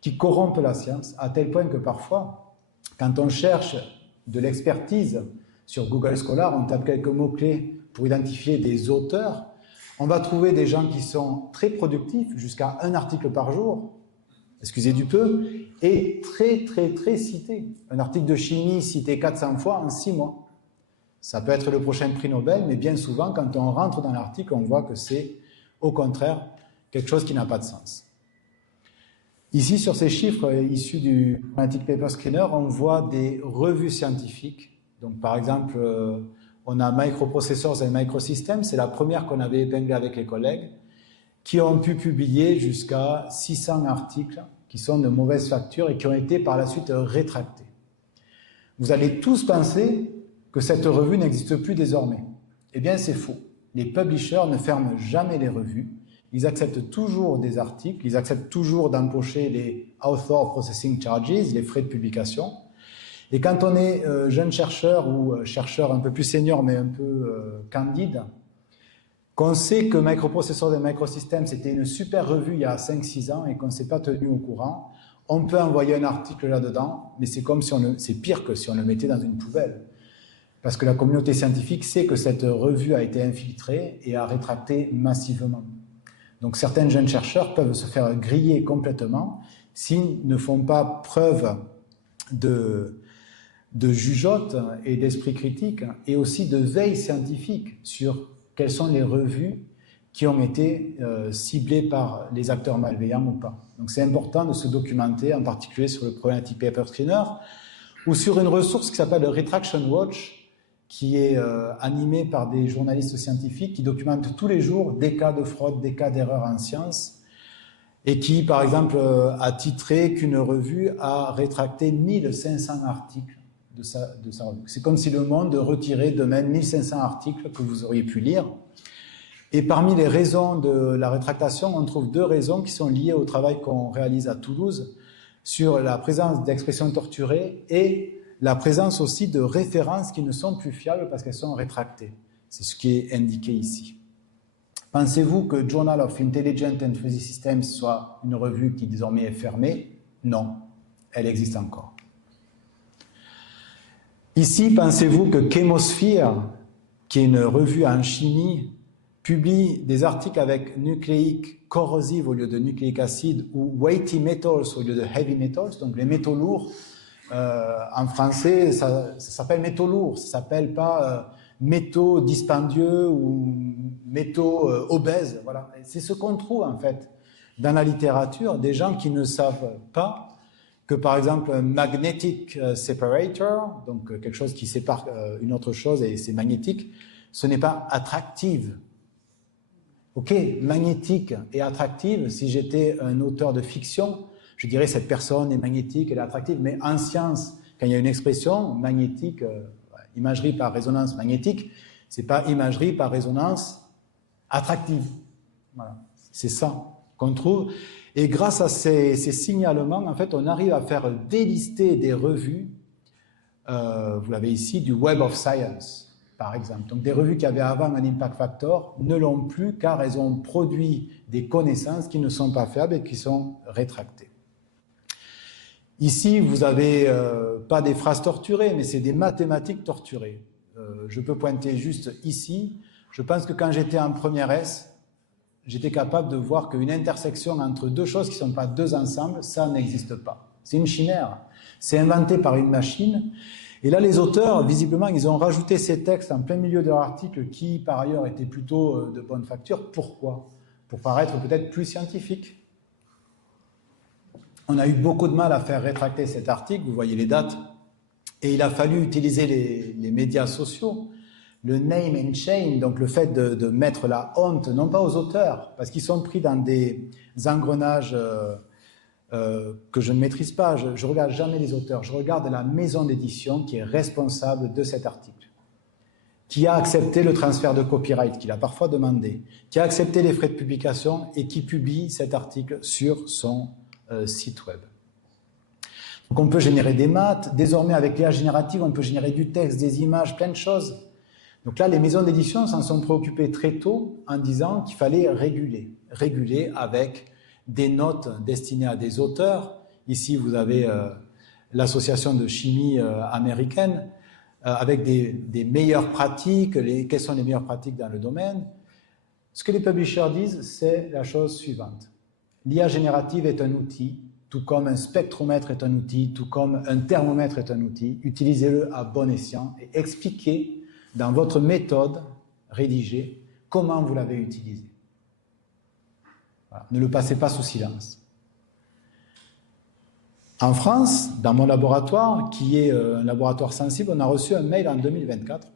qui corrompent la science à tel point que parfois, quand on cherche de l'expertise sur Google Scholar, on tape quelques mots-clés pour identifier des auteurs, on va trouver des gens qui sont très productifs, jusqu'à un article par jour, excusez du peu, et très cités. Un article de chimie cité 400 fois en 6 mois. Ça peut être le prochain prix Nobel, mais bien souvent, quand on rentre dans l'article, on voit que c'est, au contraire, quelque chose qui n'a pas de sens. Ici, sur ces chiffres issus du Chromatic Paper Screener, on voit des revues scientifiques. Donc, par exemple, on a Microprocessors and Microsystems, c'est la première qu'on avait épinglée avec les collègues, qui ont pu publier jusqu'à 600 articles qui sont de mauvaise facture et qui ont été par la suite rétractés. Vous allez tous penser que cette revue n'existe plus désormais. Eh bien, c'est faux. Les publishers ne ferment jamais les revues. Ils acceptent toujours des articles, ils acceptent toujours d'empocher les author processing charges, les frais de publication. Et quand on est jeune chercheur ou chercheur un peu plus senior mais un peu candide, qu'on sait que Microprocessors et Microsystems c'était une super revue il y a 5-6 ans et qu'on ne s'est pas tenu au courant, on peut envoyer un article là-dedans, mais c'est comme si c'est pire que si on le mettait dans une poubelle. Parce que la communauté scientifique sait que cette revue a été infiltrée et a rétracté massivement. Donc certains jeunes chercheurs peuvent se faire griller complètement s'ils ne font pas preuve de jugeote et d'esprit critique et aussi de veille scientifique sur quelles sont les revues qui ont été ciblées par les acteurs malveillants ou pas. Donc c'est important de se documenter, en particulier sur le Chromatic Paper Screener ou sur une ressource qui s'appelle le Retraction Watch, qui est animé par des journalistes scientifiques qui documentent tous les jours des cas de fraude, des cas d'erreur en sciences, et qui, par exemple, a titré qu'une revue a rétracté 1500 articles de sa revue. C'est comme si le Monde retirait de même 1500 articles que vous auriez pu lire. Et parmi les raisons de la rétractation, on trouve 2 raisons qui sont liées au travail qu'on réalise à Toulouse sur la présence d'expressions torturées et la présence aussi de références qui ne sont plus fiables parce qu'elles sont rétractées. C'est ce qui est indiqué ici. Pensez-vous que Journal of Intelligent and Fuzzy Systems soit une revue qui désormais est fermée? Non, elle existe encore. Ici, pensez-vous que Chemosphere, qui est une revue en chimie, publie des articles avec nucléique corrosive au lieu de nucléique acide ou weighty metals au lieu de heavy metals, donc les métaux lourds? En français, ça s'appelle métaux lourds, ça ne s'appelle pas métaux dispendieux ou métaux obèses. Voilà. C'est ce qu'on trouve en fait dans la littérature, des gens qui ne savent pas que par exemple un magnetic separator, donc quelque chose qui sépare une autre chose et c'est magnétique, ce n'est pas attractive. Ok, magnétique et attractive, si j'étais un auteur de fiction, je dirais cette personne est magnétique, elle est attractive, mais en science, quand il y a une expression magnétique, imagerie par résonance magnétique, c'est pas imagerie par résonance attractive. Voilà. C'est ça qu'on trouve. Et grâce à ces signalements, en fait, on arrive à faire délister des revues, vous l'avez ici, du Web of Science, par exemple. Donc des revues qui avaient avant un impact factor ne l'ont plus car elles ont produit des connaissances qui ne sont pas fiables et qui sont rétractées. Ici, vous n'avez pas des phrases torturées, mais c'est des mathématiques torturées. Je peux pointer juste ici. Je pense que quand j'étais en première S, j'étais capable de voir qu'une intersection entre 2 choses qui ne sont pas 2 ensembles, ça n'existe pas. C'est une chimère. C'est inventé par une machine. Et là, les auteurs, visiblement, ils ont rajouté ces textes en plein milieu de leur article qui, par ailleurs, étaient plutôt de bonne facture. Pourquoi? Pour paraître peut-être plus scientifique. On a eu beaucoup de mal à faire rétracter cet article, vous voyez les dates, et il a fallu utiliser les médias sociaux, le name and shame, donc le fait de mettre la honte, non pas aux auteurs, parce qu'ils sont pris dans des engrenages que je ne maîtrise pas, je ne regarde jamais les auteurs, je regarde la maison d'édition qui est responsable de cet article, qui a accepté le transfert de copyright, qu'il a parfois demandé, qui a accepté les frais de publication et qui publie cet article sur son site web. Donc on peut générer des maths, désormais avec l'IA générative, on peut générer du texte, des images, plein de choses. Donc là, les maisons d'édition s'en sont préoccupées très tôt en disant qu'il fallait réguler avec des notes destinées à des auteurs. Ici, vous avez l'association de chimie américaine avec des meilleures pratiques, quelles sont les meilleures pratiques dans le domaine. Ce que les publishers disent, c'est la chose suivante. L'IA générative est un outil, tout comme un spectromètre est un outil, tout comme un thermomètre est un outil. Utilisez-le à bon escient et expliquez dans votre méthode rédigée comment vous l'avez utilisé. Voilà. Ne le passez pas sous silence. En France, dans mon laboratoire, qui est un laboratoire sensible, on a reçu un mail en 2024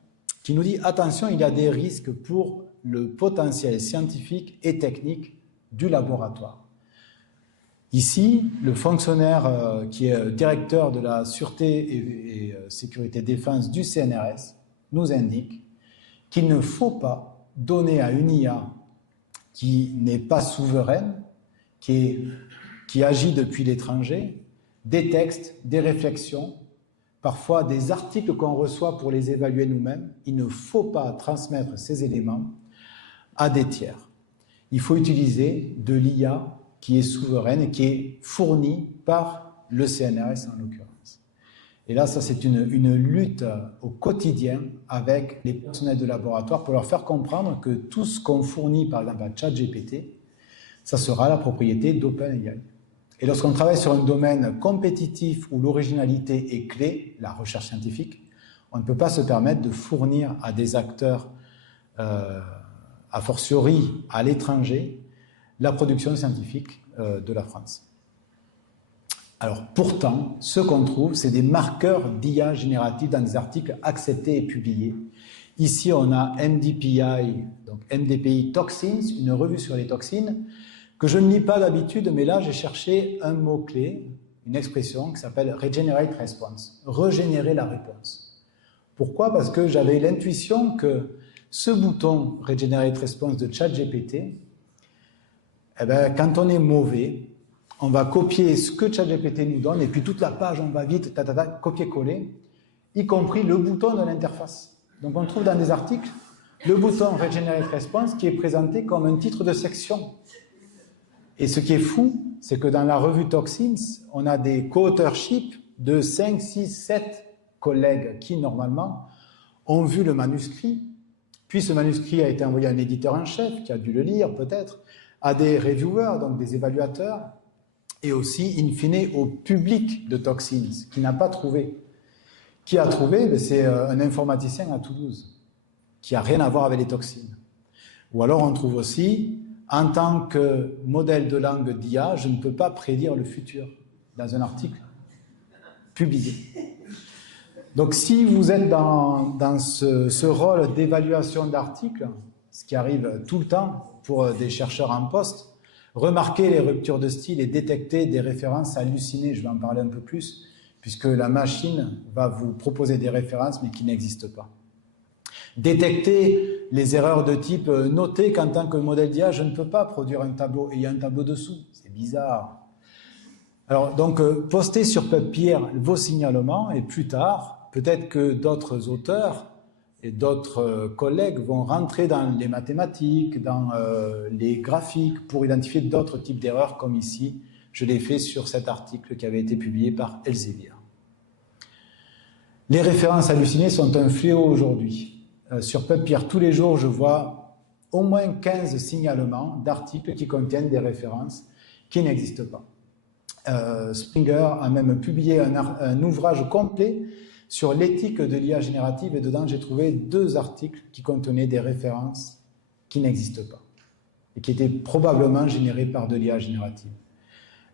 qui nous dit « Attention, il y a des risques pour le potentiel scientifique et technique du laboratoire. » Ici, le fonctionnaire qui est directeur de la sûreté et sécurité défense du CNRS nous indique qu'il ne faut pas donner à une IA qui n'est pas souveraine, qui agit depuis l'étranger, des textes, des réflexions, parfois des articles qu'on reçoit pour les évaluer nous-mêmes. Il ne faut pas transmettre ces éléments à des tiers. Il faut utiliser de l'IA qui est souveraine et qui est fournie par le CNRS en l'occurrence. Et là, ça c'est une lutte au quotidien avec les personnels de laboratoire pour leur faire comprendre que tout ce qu'on fournit, par exemple à ChatGPT, ça sera la propriété d'OpenAI. Et lorsqu'on travaille sur un domaine compétitif où l'originalité est clé, la recherche scientifique, on ne peut pas se permettre de fournir à des acteurs, a fortiori à l'étranger, la production scientifique de la France. Alors pourtant, ce qu'on trouve, c'est des marqueurs d'IA générative dans des articles acceptés et publiés. Ici, on a MDPI, donc MDPI Toxins, une revue sur les toxines, que je ne lis pas d'habitude, mais là, j'ai cherché un mot-clé, une expression qui s'appelle Regenerate Response, régénérer la réponse. Pourquoi? Parce que j'avais l'intuition que ce bouton Regenerate Response de ChatGPT, eh ben, quand on est mauvais, on va copier ce que ChatGPT nous donne, et puis toute la page, on va vite, copier-coller, y compris le bouton de l'interface. Donc on trouve dans des articles le bouton Regenerate Response qui est présenté comme un titre de section. Et ce qui est fou, c'est que dans la revue Toxins, on a des co-authorships de 5, 6, 7 collègues qui, normalement, ont vu le manuscrit, puis ce manuscrit a été envoyé à un éditeur en chef, qui a dû le lire peut-être, à des reviewers, donc des évaluateurs, et aussi, in fine, au public de Toxins, qui n'a pas trouvé. Qui a trouvé? C'est un informaticien à Toulouse, qui n'a rien à voir avec les toxines. Ou alors on trouve aussi, en tant que modèle de langue d'IA, je ne peux pas prédire le futur, dans un article publié. Donc si vous êtes dans ce rôle d'évaluation d'articles, ce qui arrive tout le temps pour des chercheurs en poste, remarquez les ruptures de style et détecter des références hallucinées, je vais en parler un peu plus, puisque la machine va vous proposer des références mais qui n'existent pas. Détectez les erreurs de type noter qu'en tant que modèle d'IA, je ne peux pas produire un tableau et il y a un tableau dessous, c'est bizarre. Alors donc postez sur Puppeteer vos signalements et plus tard, peut-être que d'autres auteurs et d'autres collègues vont rentrer dans les mathématiques, dans les graphiques pour identifier d'autres types d'erreurs comme ici, je l'ai fait sur cet article qui avait été publié par Elsevier. Les références hallucinées sont un fléau aujourd'hui. Sur Puppeteer, tous les jours, je vois au moins 15 signalements d'articles qui contiennent des références qui n'existent pas. Springer a même publié un ouvrage complet sur l'éthique de l'IA générative et dedans, j'ai trouvé 2 articles qui contenaient des références qui n'existent pas et qui étaient probablement générées par de l'IA générative.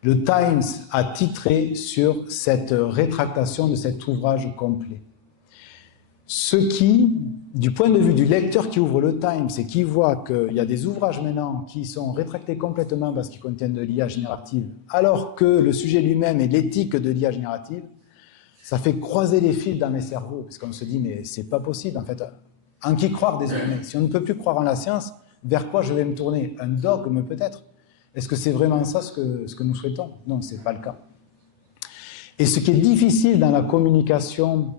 Le Times a titré sur cette rétractation de cet ouvrage complet. Ce qui, du point de vue du lecteur qui ouvre le Times et qui voit qu'il y a des ouvrages maintenant qui sont rétractés complètement parce qu'ils contiennent de l'IA générative, alors que le sujet lui-même est l'éthique de l'IA générative, ça fait croiser les fils dans mes cerveaux, parce qu'on se dit, mais c'est pas possible, en fait. En qui croire désormais? Si on ne peut plus croire en la science, vers quoi je vais me tourner? Un dogme peut-être? Est-ce que c'est vraiment ça ce que nous souhaitons? Non, ce n'est pas le cas. Et ce qui est difficile dans la communication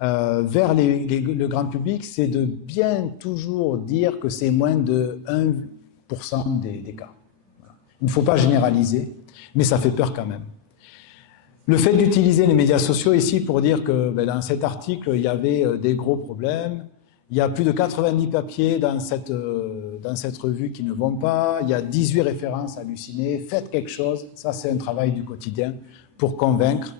vers le grand public, c'est de bien toujours dire que c'est moins de 1% des cas. Voilà. Il ne faut pas généraliser, mais ça fait peur quand même. Le fait d'utiliser les médias sociaux ici pour dire que dans cet article, il y avait des gros problèmes, il y a plus de 90 papiers dans cette revue qui ne vont pas, il y a 18 références hallucinées, faites quelque chose, ça c'est un travail du quotidien pour convaincre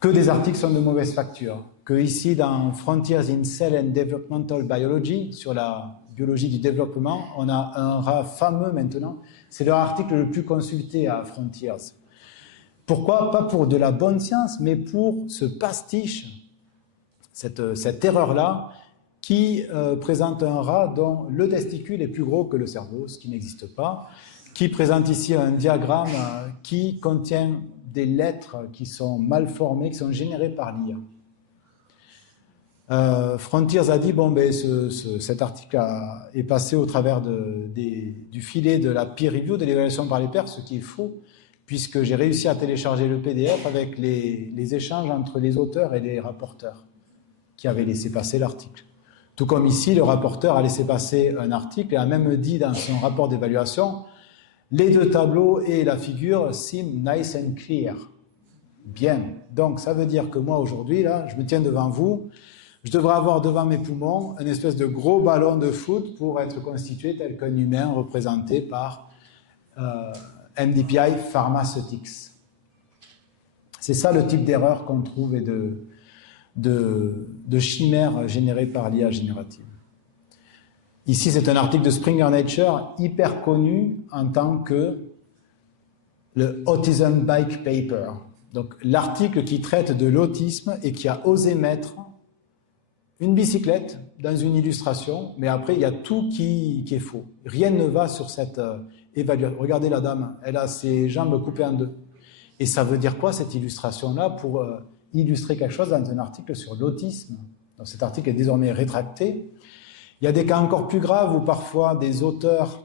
que des articles sont de mauvaise facture, que ici dans Frontiers in Cell and Developmental Biology, sur la biologie du développement, on a un rat fameux maintenant, c'est leur article le plus consulté à Frontiers. Pourquoi? Pas pour de la bonne science, mais pour ce pastiche, cette erreur-là, qui présente un rat dont le testicule est plus gros que le cerveau, ce qui n'existe pas, qui présente ici un diagramme qui contient des lettres qui sont mal formées, qui sont générées par l'IA. Frontiers a dit, cet article est passé au travers du filet de la peer review, de l'évaluation par les pairs, ce qui est faux, puisque j'ai réussi à télécharger le PDF avec les échanges entre les auteurs et les rapporteurs qui avaient laissé passer l'article. Tout comme ici, le rapporteur a laissé passer un article et a même dit dans son rapport d'évaluation « Les deux tableaux et la figure seem nice and clear ». Bien. Donc, ça veut dire que moi, aujourd'hui, là, je me tiens devant vous, je devrais avoir devant mes poumons une espèce de gros ballon de foot pour être constitué tel qu'un humain représenté par MDPI Pharmaceutics. C'est ça le type d'erreur qu'on trouve et de chimères générées par l'IA générative. Ici, c'est un article de Springer Nature hyper connu en tant que le Autism Bike Paper. Donc, l'article qui traite de l'autisme et qui a osé mettre une bicyclette dans une illustration, mais après, il y a tout qui est faux. Rien ne va sur cette évaluation. Regardez la dame, elle a ses jambes coupées en deux. Et ça veut dire quoi, cette illustration-là, pour illustrer quelque chose dans un article sur l'autisme? Donc, cet article est désormais rétracté. Il y a des cas encore plus graves où parfois des auteurs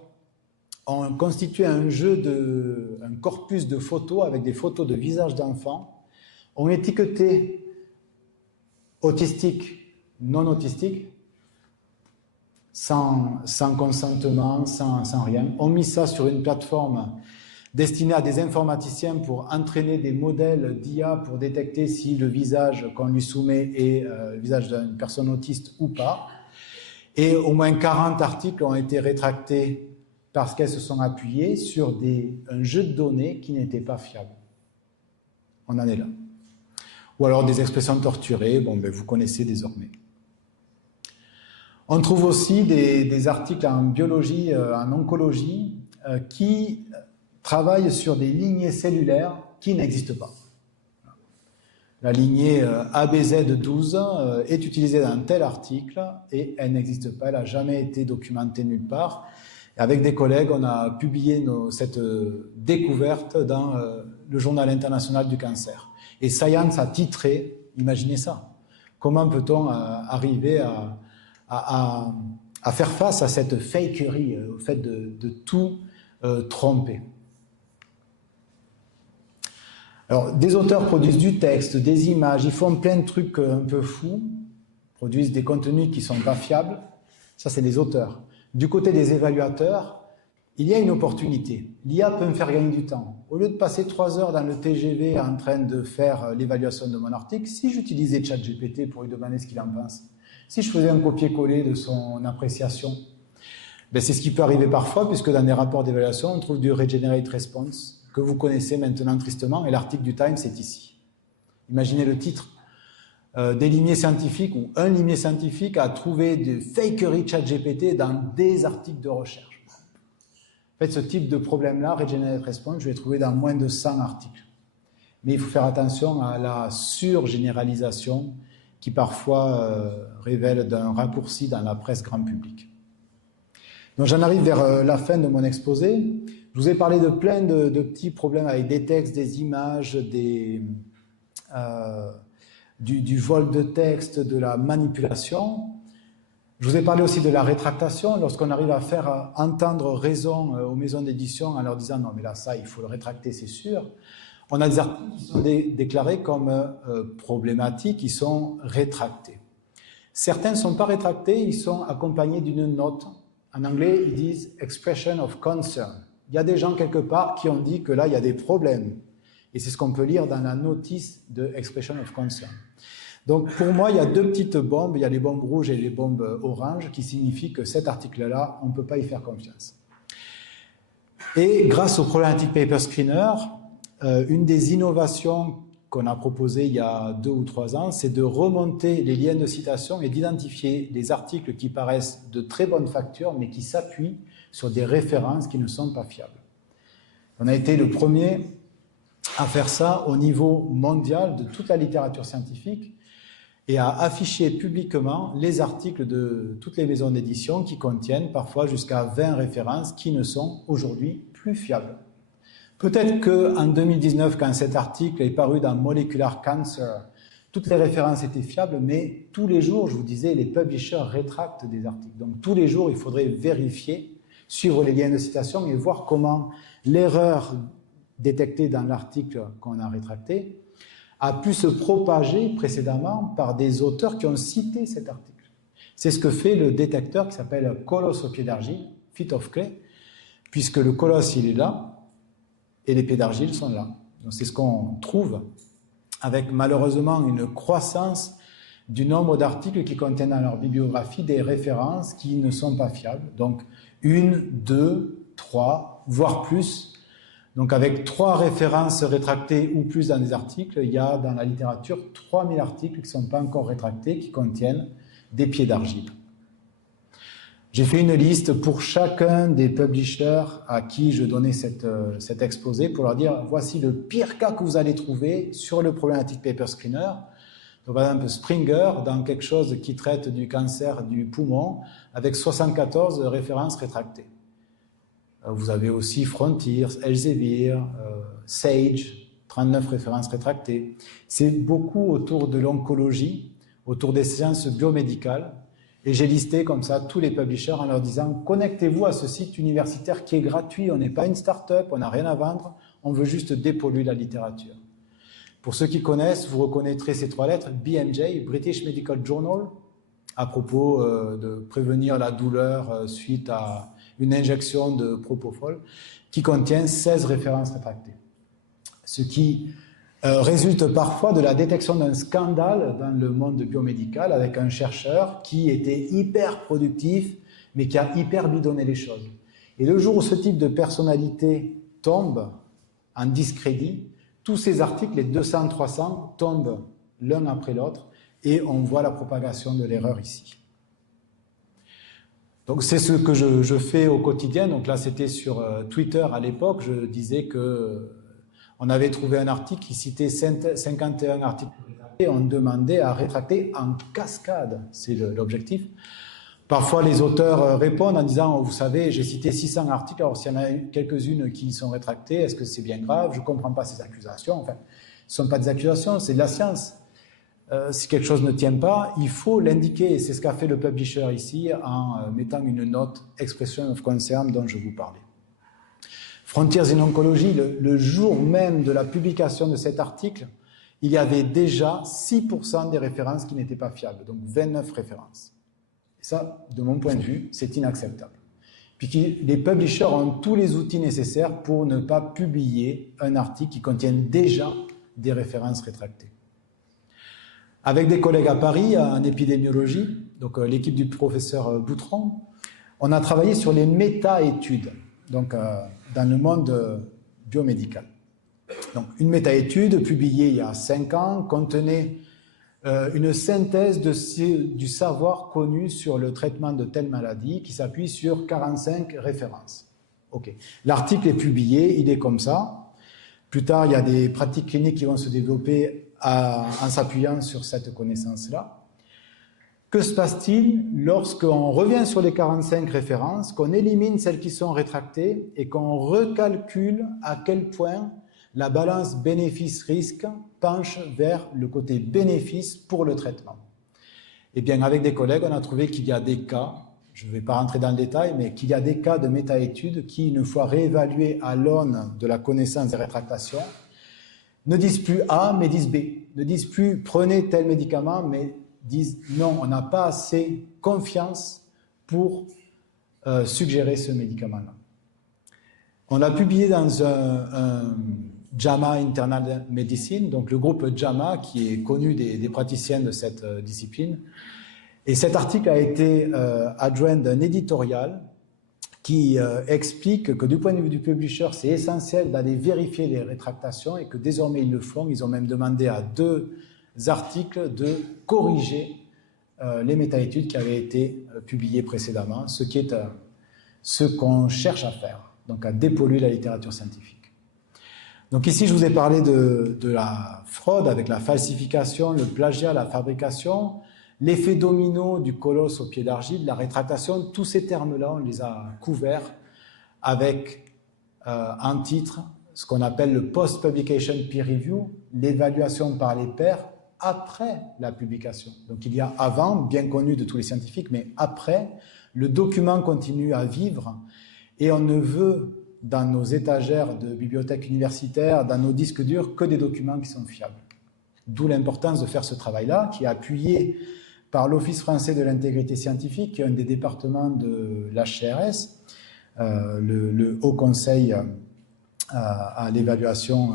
ont constitué un corpus de photos avec des photos de visages d'enfants, ont étiqueté autistique, non autistique, sans consentement, sans rien, ont mis ça sur une plateforme destinée à des informaticiens pour entraîner des modèles d'IA pour détecter si le visage qu'on lui soumet est le visage d'une personne autiste ou pas. Et au moins 40 articles ont été rétractés parce qu'elles se sont appuyées sur un jeu de données qui n'était pas fiable. On en est là. Ou alors des expressions torturées, vous connaissez désormais. On trouve aussi des articles en biologie, en oncologie, qui travaillent sur des lignées cellulaires qui n'existent pas. La lignée ABZ12 est utilisée dans un tel article et elle n'existe pas, elle n'a jamais été documentée nulle part. Et avec des collègues, on a publié cette découverte dans le Journal international du cancer. Et Science a titré, imaginez ça, comment peut-on arriver à faire face à cette fakerie, au fait de tout tromper. Alors, des auteurs produisent du texte, des images, ils font plein de trucs un peu fous, produisent des contenus qui ne sont pas fiables. Ça, c'est les auteurs. Du côté des évaluateurs, il y a une opportunité. L'IA peut me faire gagner du temps. Au lieu de passer 3 heures dans le TGV en train de faire l'évaluation de mon article, si j'utilisais ChatGPT pour lui demander ce qu'il en pense, si je faisais un copier-coller de son appréciation, c'est ce qui peut arriver parfois, puisque dans des rapports d'évaluation, on trouve du Regenerate Response, que vous connaissez maintenant tristement, et l'article du Times est ici. Imaginez le titre. Des limiers scientifiques, ou un limier scientifique a trouvé des fakeries ChatGPT dans des articles de recherche. En fait, ce type de problème-là, Regenerate Response, je l'ai trouvé dans moins de 100 articles. Mais il faut faire attention à la surgénéralisation qui parfois révèle d'un raccourci dans la presse grand public. Donc j'en arrive vers la fin de mon exposé. Je vous ai parlé de plein de petits problèmes avec des textes, des images, du vol de texte, de la manipulation. Je vous ai parlé aussi de la rétractation, lorsqu'on arrive à faire entendre raison aux maisons d'édition en leur disant « non mais là ça, il faut le rétracter, c'est sûr ». on a des articles qui sont déclarés comme problématiques, qui sont rétractés. Certains ne sont pas rétractés, ils sont accompagnés d'une note. En anglais, ils disent « expression of concern ». Il y a des gens quelque part qui ont dit que là, il y a des problèmes. Et c'est ce qu'on peut lire dans la notice de « expression of concern ». Donc, pour moi, il y a deux petites bombes. Il y a les bombes rouges et les bombes oranges qui signifient que cet article-là, on ne peut pas y faire confiance. Et grâce au Problematic Paper Screener, une des innovations qu'on a proposées il y a 2 ou 3 ans, c'est de remonter les liens de citation et d'identifier des articles qui paraissent de très bonne facture, mais qui s'appuient sur des références qui ne sont pas fiables. On a été le premier à faire ça au niveau mondial de toute la littérature scientifique et à afficher publiquement les articles de toutes les maisons d'édition qui contiennent parfois jusqu'à 20 références qui ne sont aujourd'hui plus fiables. Peut-être qu'en 2019, quand cet article est paru dans Molecular Cancer, toutes les références étaient fiables, mais tous les jours, je vous disais, les publishers rétractent des articles. Donc tous les jours, il faudrait vérifier, suivre les liens de citation et voir comment l'erreur détectée dans l'article qu'on a rétracté a pu se propager précédemment par des auteurs qui ont cité cet article. C'est ce que fait le détecteur qui s'appelle colosse au pied d'argile, Feet of Clay, puisque le colosse, il est là, et les pieds d'argile sont là. Donc c'est ce qu'on trouve avec malheureusement une croissance du nombre d'articles qui contiennent dans leur bibliographie des références qui ne sont pas fiables. Donc 1, 2, 3, voire plus. Donc avec 3 références rétractées ou plus dans des articles, il y a dans la littérature 3000 articles qui ne sont pas encore rétractés, qui contiennent des pieds d'argile. J'ai fait une liste pour chacun des publishers à qui je donnais cet exposé pour leur dire voici le pire cas que vous allez trouver sur le Problematic Paper Screener. Donc, par exemple, Springer, dans quelque chose qui traite du cancer du poumon, avec 74 références rétractées. Vous avez aussi Frontiers, Elsevier, Sage, 39 références rétractées. C'est beaucoup autour de l'oncologie, autour des sciences biomédicales. Et j'ai listé comme ça tous les publishers en leur disant « Connectez-vous à ce site universitaire qui est gratuit, on n'est pas une start-up, on n'a rien à vendre, on veut juste dépolluer la littérature. » Pour ceux qui connaissent, vous reconnaîtrez ces 3 lettres, BMJ, British Medical Journal, à propos de prévenir la douleur suite à une injection de propofol, qui contient 16 références rétractées. Ce qui résulte parfois de la détection d'un scandale dans le monde biomédical avec un chercheur qui était hyper productif, mais qui a hyper bidonné les choses. Et le jour où ce type de personnalité tombe en discrédit, tous ces articles, les 200, 300, tombent l'un après l'autre et on voit la propagation de l'erreur ici. Donc c'est ce que je fais au quotidien. Donc là, c'était sur Twitter à l'époque. Je disais que on avait trouvé un article qui citait 51 articles et on demandait à rétracter en cascade. C'est l'objectif. Parfois, les auteurs répondent en disant « Vous savez, j'ai cité 600 articles, alors s'il y en a quelques-unes qui sont rétractées, est-ce que c'est bien grave? Je ne comprends pas ces accusations. » Enfin, ce ne sont pas des accusations, c'est de la science. Si quelque chose ne tient pas, il faut l'indiquer. Et c'est ce qu'a fait le publisher ici en mettant une note « Expression of Concern » dont je vous parlais. Frontiers in Oncology, le jour même de la publication de cet article, il y avait déjà 6% des références qui n'étaient pas fiables, donc 29 références. Et ça, de mon point de vue, c'est inacceptable. Puis les publishers ont tous les outils nécessaires pour ne pas publier un article qui contienne déjà des références rétractées. Avec des collègues à Paris, en épidémiologie, donc l'équipe du professeur Boutron, on a travaillé sur les méta-études, donc dans le monde biomédical. Donc, une méta-étude publiée il y a 5 ans contenait une synthèse du savoir connu sur le traitement de telle maladie qui s'appuie sur 45 références. Okay. L'article est publié, il est comme ça. Plus tard, il y a des pratiques cliniques qui vont se développer en s'appuyant sur cette connaissance-là. Que se passe-t-il lorsqu'on revient sur les 45 références, qu'on élimine celles qui sont rétractées et qu'on recalcule à quel point la balance bénéfice-risque penche vers le côté bénéfice pour le traitement? Eh bien, avec des collègues, on a trouvé qu'il y a des cas, je ne vais pas rentrer dans le détail, mais qu'il y a des cas de méta-études qui, une fois réévalués à l'aune de la connaissance des rétractations, ne disent plus A, mais disent B. Ne disent plus prenez tel médicament, mais disent non, on n'a pas assez confiance pour suggérer ce médicament-là. On l'a publié dans un JAMA Internal Medicine, donc le groupe JAMA qui est connu des praticiens de cette discipline. Et cet article a été adjoint d'un éditorial qui explique que du point de vue du publisher, c'est essentiel d'aller vérifier les rétractations et que désormais ils le font. Ils ont même demandé à 2 articles de corriger les méta-études qui avaient été publiées précédemment, ce qui est ce qu'on cherche à faire, donc à dépolluer la littérature scientifique. Donc ici, je vous ai parlé de la fraude avec la falsification, le plagiat, la fabrication, l'effet domino du colosse au pied d'argile, la rétractation, tous ces termes-là, on les a couverts avec un titre, ce qu'on appelle le post-publication peer review, l'évaluation par les pairs après la publication. Donc il y a avant, bien connu de tous les scientifiques, mais après, le document continue à vivre et on ne veut dans nos étagères de bibliothèques universitaires, dans nos disques durs, que des documents qui sont fiables. D'où l'importance de faire ce travail-là, qui est appuyé par l'Office français de l'intégrité scientifique, qui est un des départements de l'HCRS, le Haut Conseil à l'évaluation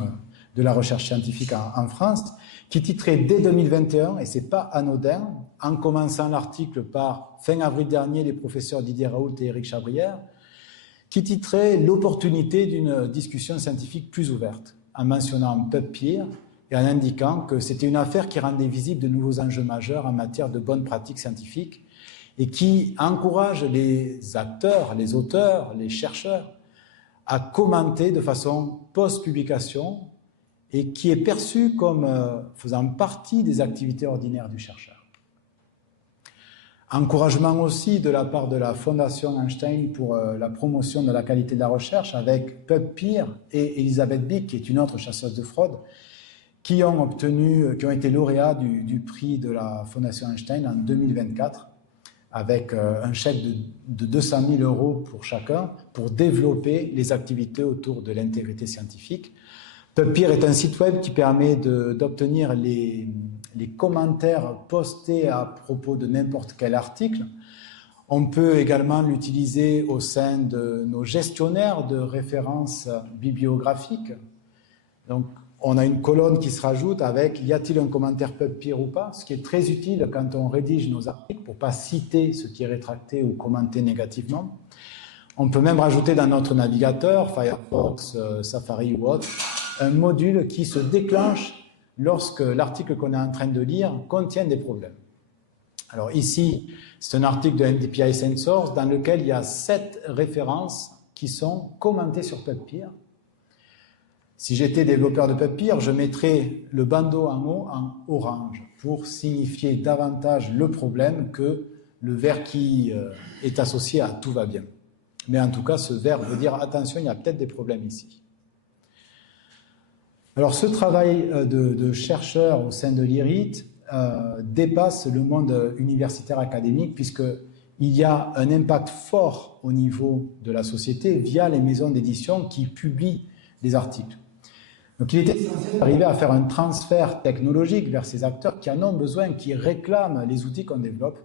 de la recherche scientifique en France, qui titrait dès 2021, et ce n'est pas anodin, en commençant l'article par fin avril dernier, les professeurs Didier Raoult et Éric Chabrière, qui titrait l'opportunité d'une discussion scientifique plus ouverte, en mentionnant PubPeer et en indiquant que c'était une affaire qui rendait visible de nouveaux enjeux majeurs en matière de bonnes pratiques scientifiques et qui encourage les acteurs, les auteurs, les chercheurs à commenter de façon post-publication et qui est perçu comme faisant partie des activités ordinaires du chercheur. Encouragement aussi de la part de la Fondation Einstein pour la promotion de la qualité de la recherche avec PubPeer et Elisabeth Bick, qui est une autre chasseuse de fraude, qui ont été lauréats du prix de la Fondation Einstein en 2024 avec un chèque de 200 000 € pour chacun pour développer les activités autour de l'intégrité scientifique. PubPeer est un site web qui permet d'obtenir les commentaires postés à propos de n'importe quel article. On peut également l'utiliser au sein de nos gestionnaires de références bibliographiques. Donc, on a une colonne qui se rajoute avec « Y a-t-il un commentaire PubPeer ou pas ?» ce qui est très utile quand on rédige nos articles pour ne pas citer ce qui est rétracté ou commenté négativement. On peut même rajouter dans notre navigateur, Firefox, Safari ou autre, un module qui se déclenche lorsque l'article qu'on est en train de lire contient des problèmes. Alors ici, c'est un article de MDPI Sensors dans lequel il y a 7 références qui sont commentées sur PubPeer. Si j'étais développeur de PubPeer, je mettrais le bandeau en haut en orange pour signifier davantage le problème que le vert qui est associé à « tout va bien ». Mais en tout cas, ce vert veut dire « attention, il y a peut-être des problèmes ici ». Alors, ce travail de chercheurs au sein de l'IRIT dépasse le monde universitaire académique puisqu'il y a un impact fort au niveau de la société via les maisons d'édition qui publient des articles. Donc, il était essentiel d'arriver à faire un transfert technologique vers ces acteurs qui en ont besoin, qui réclament les outils qu'on développe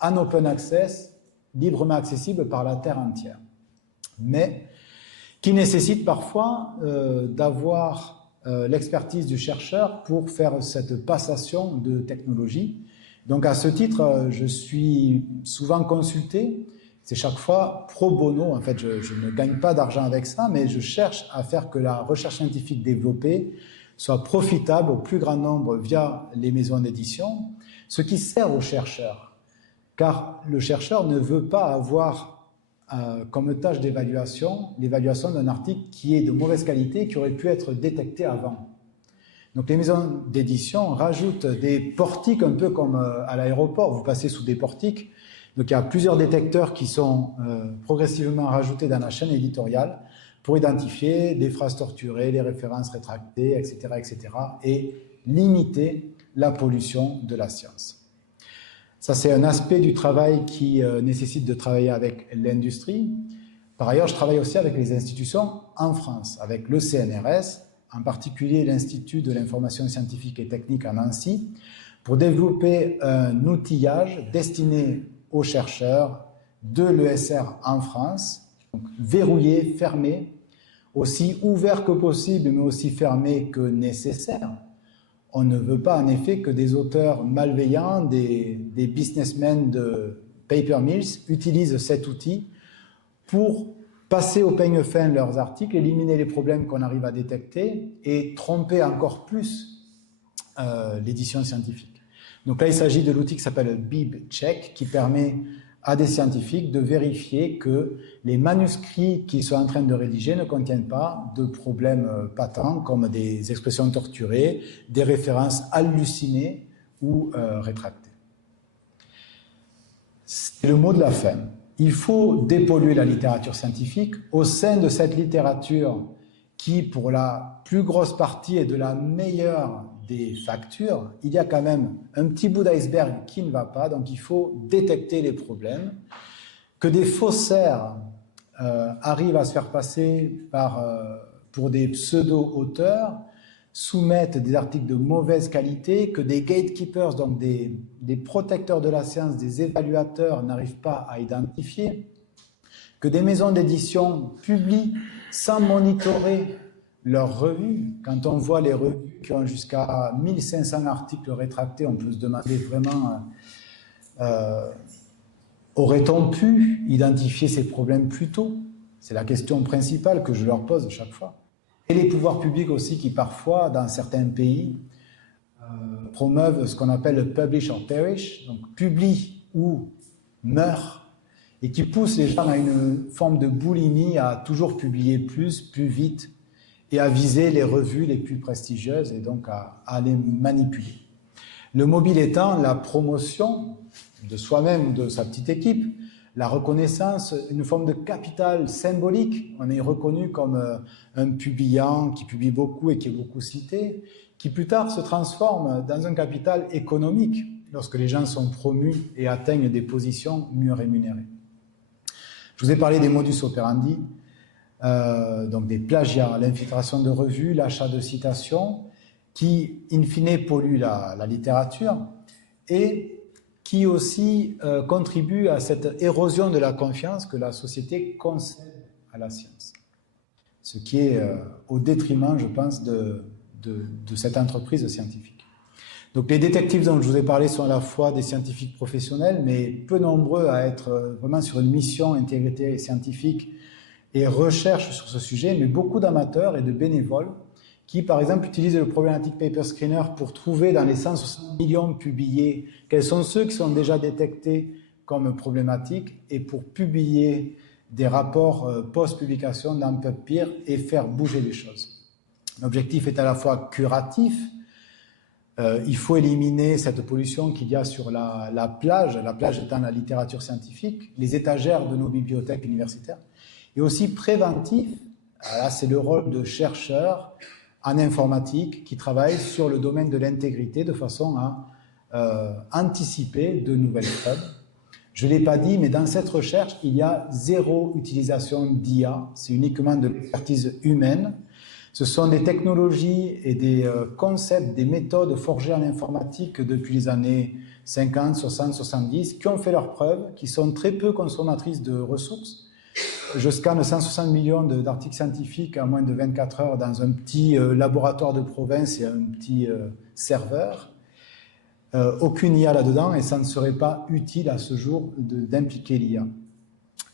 en open access, librement accessibles par la terre entière. Mais qui nécessite parfois d'avoir l'expertise du chercheur pour faire cette passation de technologie. Donc à ce titre, je suis souvent consulté, c'est chaque fois pro bono, en fait je ne gagne pas d'argent avec ça, mais je cherche à faire que la recherche scientifique développée soit profitable au plus grand nombre via les maisons d'édition, ce qui sert aux chercheurs, car le chercheur ne veut pas avoir comme tâche d'évaluation, l'évaluation d'un article qui est de mauvaise qualité, qui aurait pu être détecté avant. Donc les maisons d'édition rajoutent des portiques, un peu comme à l'aéroport, vous passez sous des portiques, donc il y a plusieurs détecteurs qui sont progressivement rajoutés dans la chaîne éditoriale pour identifier les phrases torturées, les références rétractées, etc., etc., et limiter la pollution de la science. Ça, c'est un aspect du travail qui nécessite de travailler avec l'industrie. Par ailleurs, je travaille aussi avec les institutions en France, avec le CNRS, en particulier l'Institut de l'information scientifique et technique à Nancy, pour développer un outillage destiné aux chercheurs de l'ESR en France, donc verrouillé, fermé, aussi ouvert que possible, mais aussi fermé que nécessaire. On ne veut pas en effet que des auteurs malveillants, des businessmen de paper mills utilisent cet outil pour passer au peigne fin leurs articles, éliminer les problèmes qu'on arrive à détecter et tromper encore plus l'édition scientifique. Donc là, il s'agit de l'outil qui s'appelle BibCheck, qui permet à des scientifiques de vérifier que les manuscrits qu'ils sont en train de rédiger ne contiennent pas de problèmes patents comme des expressions torturées, des références hallucinées ou rétractées. C'est le mot de la fin. Il faut dépolluer la littérature scientifique. Au sein de cette littérature qui, pour la plus grosse partie, est de la meilleure des factures, il y a quand même un petit bout d'iceberg qui ne va pas, donc il faut détecter les problèmes. Que des faussaires arrivent à se faire passer pour des pseudo-auteurs, soumettent des articles de mauvaise qualité, que des gatekeepers, donc des protecteurs de la science, des évaluateurs, n'arrivent pas à identifier, que des maisons d'édition publient sans monitorer leurs revues. Quand on voit les revues qui ont jusqu'à 1500 articles rétractés, on peut se demander vraiment, aurait-on pu identifier ces problèmes plus tôt? C'est la question principale que je leur pose chaque fois. Et les pouvoirs publics aussi qui parfois, dans certains pays, promeuvent ce qu'on appelle le publish or perish, donc publie ou meurt, et qui poussent les gens à une forme de boulimie à toujours publier plus vite, et à viser les revues les plus prestigieuses et donc à les manipuler. Le mobile étant la promotion de soi-même ou de sa petite équipe, la reconnaissance, une forme de capital symbolique. On est reconnu comme un publiant qui publie beaucoup et qui est beaucoup cité, qui plus tard se transforme dans un capital économique lorsque les gens sont promus et atteignent des positions mieux rémunérées. Je vous ai parlé des modus operandi, donc des plagiats, l'infiltration de revues, l'achat de citations, qui, in fine, polluent la littérature et qui aussi contribuent à cette érosion de la confiance que la société concède à la science. Ce qui est au détriment, je pense, de cette entreprise scientifique. Donc les détectives dont je vous ai parlé sont à la fois des scientifiques professionnels, mais peu nombreux à être vraiment sur une mission intégrité scientifique et recherche sur ce sujet, mais beaucoup d'amateurs et de bénévoles qui, par exemple, utilisent le Problematic Paper Screener pour trouver dans les 160 millions publiés quels sont ceux qui sont déjà détectés comme problématiques et pour publier des rapports post-publication dans PubPeer et faire bouger les choses. L'objectif est à la fois curatif. Il faut éliminer cette pollution qu'il y a sur la plage étant la littérature scientifique, les étagères de nos bibliothèques universitaires, et aussi préventif. Là, c'est le rôle de chercheurs en informatique qui travaillent sur le domaine de l'intégrité de façon à anticiper de nouvelles fraudes. Je ne l'ai pas dit, mais dans cette recherche, il y a zéro utilisation d'IA, c'est uniquement de l'expertise humaine. Ce sont des technologies et des concepts, des méthodes forgées en informatique depuis les années 50, 60, 70, qui ont fait leurs preuves, qui sont très peu consommatrices de ressources. Je scanne 160 millions d'articles scientifiques en moins de 24 heures dans un petit laboratoire de province et un petit serveur. Aucune IA là-dedans et ça ne serait pas utile à ce jour d'impliquer l'IA.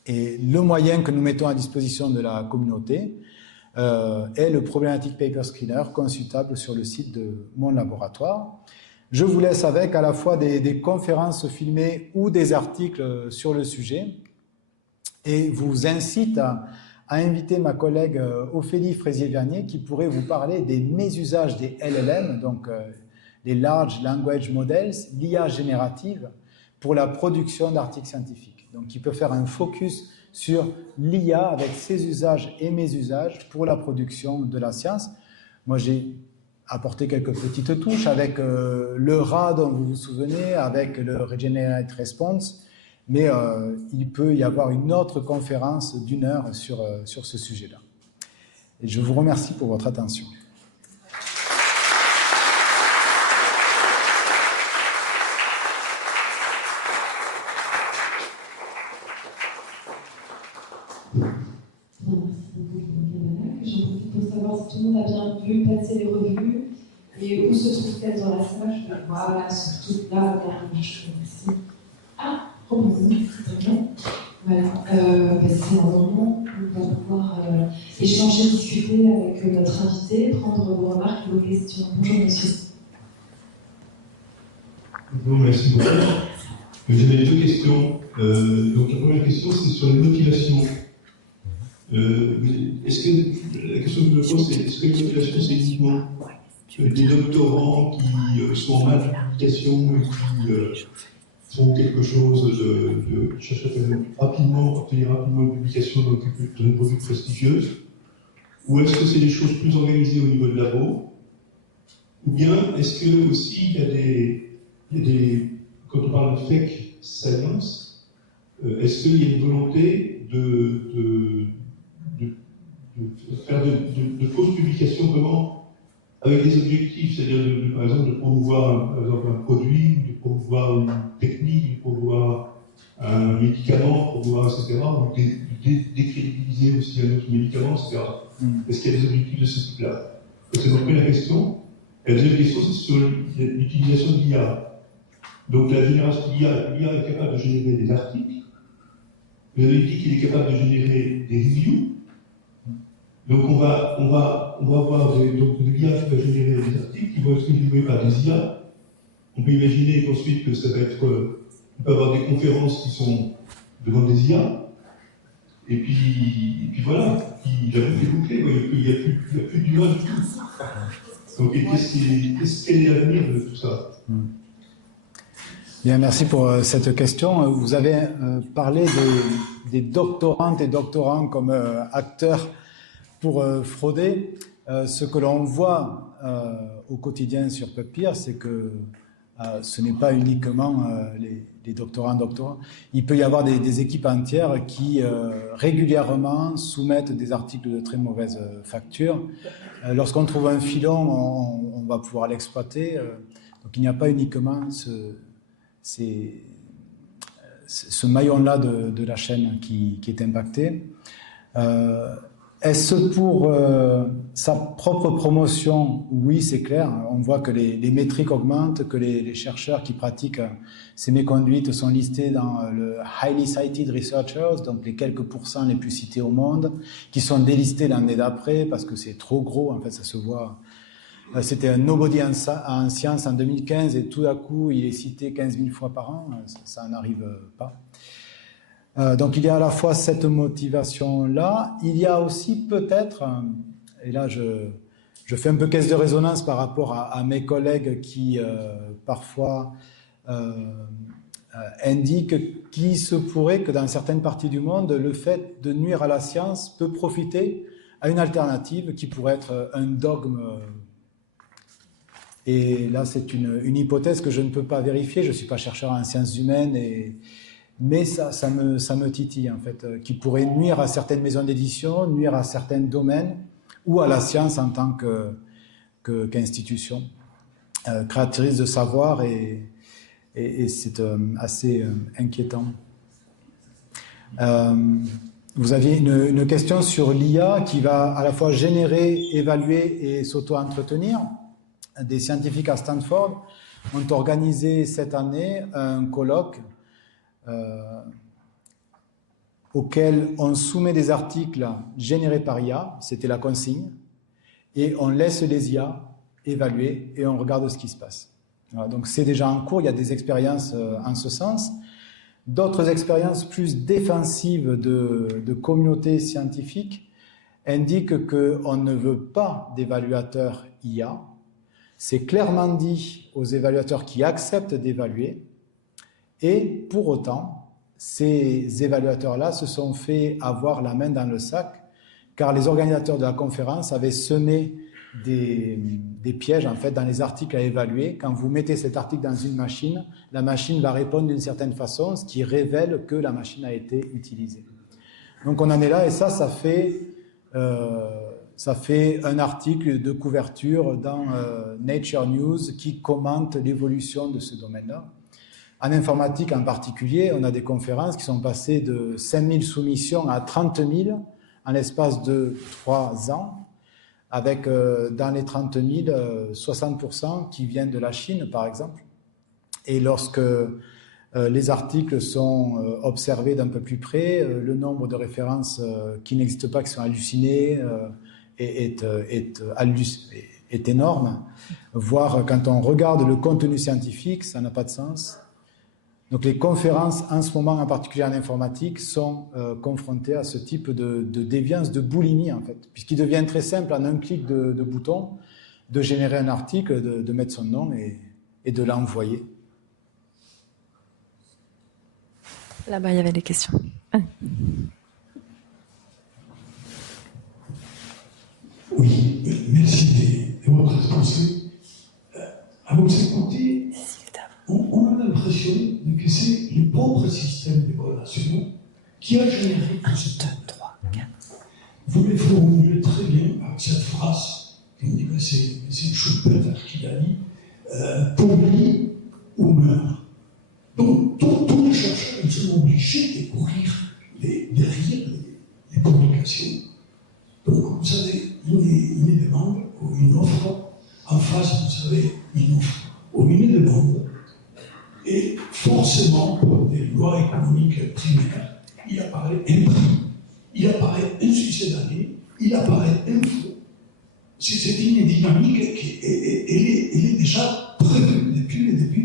Et le moyen que nous mettons à disposition de la communauté est le Problematic Paper Screener consultable sur le site de mon laboratoire. Je vous laisse avec à la fois des conférences filmées ou des articles sur le sujet et vous incite à inviter ma collègue Ophélie Fraisier-Vernier qui pourrait vous parler des mésusages des LLM, donc les Large Language Models, l'IA générative, pour la production d'articles scientifiques. Donc qui peut faire un focus sur l'IA avec ses usages et mes usages pour la production de la science. Moi, j'ai apporté quelques petites touches avec le RA dont vous vous souvenez, avec le Regenerate Response, mais il peut y avoir une autre conférence d'1 heure sur ce sujet-là. Et je vous remercie pour votre attention. Merci beaucoup, j'en profite pour savoir si tout le monde a bien vu passer les revues et où se trouve-t-elle dans la salle. Voilà, surtout là, merci. Ah, bonjour, très bien. Voilà, c'est un moment où on va pouvoir échanger, discuter avec notre invité, prendre vos remarques et vos questions. Bonjour, monsieur. Bonjour, merci beaucoup. J'avais deux questions. Donc la première question, c'est sur les motivations. Est-ce que la question que je me pose, c'est est-ce que les motivations, c'est uniquement des doctorants qui sont en mal d'application et qui font quelque chose qui cherchent à obtenir rapidement une publication dans une revue prestigieuse, ou est-ce que c'est des choses plus organisées au niveau de labo, ou bien est-ce que aussi il y a des quand on parle de fake science, est-ce qu'il y a une volonté de faire de fausses publications avec des objectifs, c'est-à-dire par exemple de promouvoir un produit, de promouvoir une technique, de promouvoir un médicament, etc., ou de décrédibiliser aussi un autre médicament, etc. Est-ce qu'il y a des objectifs de ce type-là? C'est ma première question. Et la deuxième question, c'est sur l'utilisation de l'IA. Donc la génération de l'IA est capable de générer des articles. Vous avez dit qu'il est capable de générer des reviews. Donc on va avoir donc l'IA qui va générer des articles qui vont être reviews par des IA. On peut imaginer qu'ensuite que ça va être, on peut avoir des conférences qui sont devant des IA. Et puis voilà, la boucle est bouclée, il n'y a plus d'humain du tout. Donc quel est l'avenir de tout ça? Bien, merci pour cette question. Vous avez parlé des doctorantes et doctorants comme acteurs pour frauder. Ce que l'on voit au quotidien sur PubPeer, c'est que ce n'est pas uniquement les doctorants. Il peut y avoir des équipes entières qui régulièrement soumettent des articles de très mauvaise facture. Lorsqu'on trouve un filon, on va pouvoir l'exploiter. Donc il n'y a pas uniquement ce maillon-là de la chaîne qui est impacté. Est-ce pour sa propre promotion? Oui, c'est clair. On voit que les métriques augmentent, que les chercheurs qui pratiquent ces méconduites sont listés dans le Highly Cited Researchers, donc les quelques pourcents les plus cités au monde, qui sont délistés l'année d'après parce que c'est trop gros, en fait, ça se voit. C'était un nobody en science en 2015 et tout à coup, il est cité 15 000 fois par an. Ça n'arrive pas. Donc, il y a à la fois cette motivation-là. Il y a aussi peut-être, et là, je fais un peu caisse de résonance par rapport à mes collègues qui, parfois, indiquent qu'il se pourrait que dans certaines parties du monde, le fait de nuire à la science peut profiter à une alternative qui pourrait être un dogme. Et là, c'est une hypothèse que je ne peux pas vérifier. Je ne suis pas chercheur en sciences humaines, mais ça me titille, en fait, qui pourrait nuire à certaines maisons d'édition, nuire à certains domaines, ou à la science en tant qu'institution créatrice de savoir, et c'est assez inquiétant. Vous aviez une question sur l'IA qui va à la fois générer, évaluer et s'auto-entretenir. Des scientifiques à Stanford ont organisé cette année un colloque auquel on soumet des articles générés par IA, c'était la consigne, et on laisse les IA évaluer et on regarde ce qui se passe. Voilà, donc c'est déjà en cours, il y a des expériences en ce sens. D'autres expériences plus défensives de communautés scientifiques indiquent qu'on ne veut pas d'évaluateurs IA. C'est clairement dit aux évaluateurs qui acceptent d'évaluer, et pour autant, ces évaluateurs-là se sont fait avoir la main dans le sac, car les organisateurs de la conférence avaient semé des pièges en fait dans les articles à évaluer. Quand vous mettez cet article dans une machine, la machine va répondre d'une certaine façon, ce qui révèle que la machine a été utilisée. Donc on en est là, et ça fait un article de couverture dans Nature News qui commente l'évolution de ce domaine-là. En informatique en particulier, on a des conférences qui sont passées de 5000 soumissions à 30 000 en l'espace de 3 ans, avec dans les 30 000, 60% qui viennent de la Chine, par exemple. Et lorsque les articles sont observés d'un peu plus près, le nombre de références qui n'existent pas, qui sont hallucinées, est énorme. Voire quand on regarde le contenu scientifique, ça n'a pas de sens. Donc les conférences, en ce moment en particulier en informatique, sont confrontées à ce type de déviance, de boulimie en fait, puisqu'il devient très simple en un clic de bouton de générer un article, de mettre son nom et de l'envoyer. Là-bas, il y avait des questions. Oui, merci de votre exposé. À vous écouter, on a l'impression que c'est le propre système d'évaluation qui a généré tout ce temps. Vous le formulez très bien avec cette phrase, qui me dit que c'est Schubert qui a dit polie ou meurt. Donc, tous les chercheurs ils sont obligés de courir derrière les publications. Donc, vous avez une demande ou une offre, en face, vous avez une offre ou une demande. Et forcément, pour des lois économiques primaires, il apparaît un prix, il apparaît un succès d'année, il apparaît un flot. C'est une dynamique qui est déjà prévue depuis le début.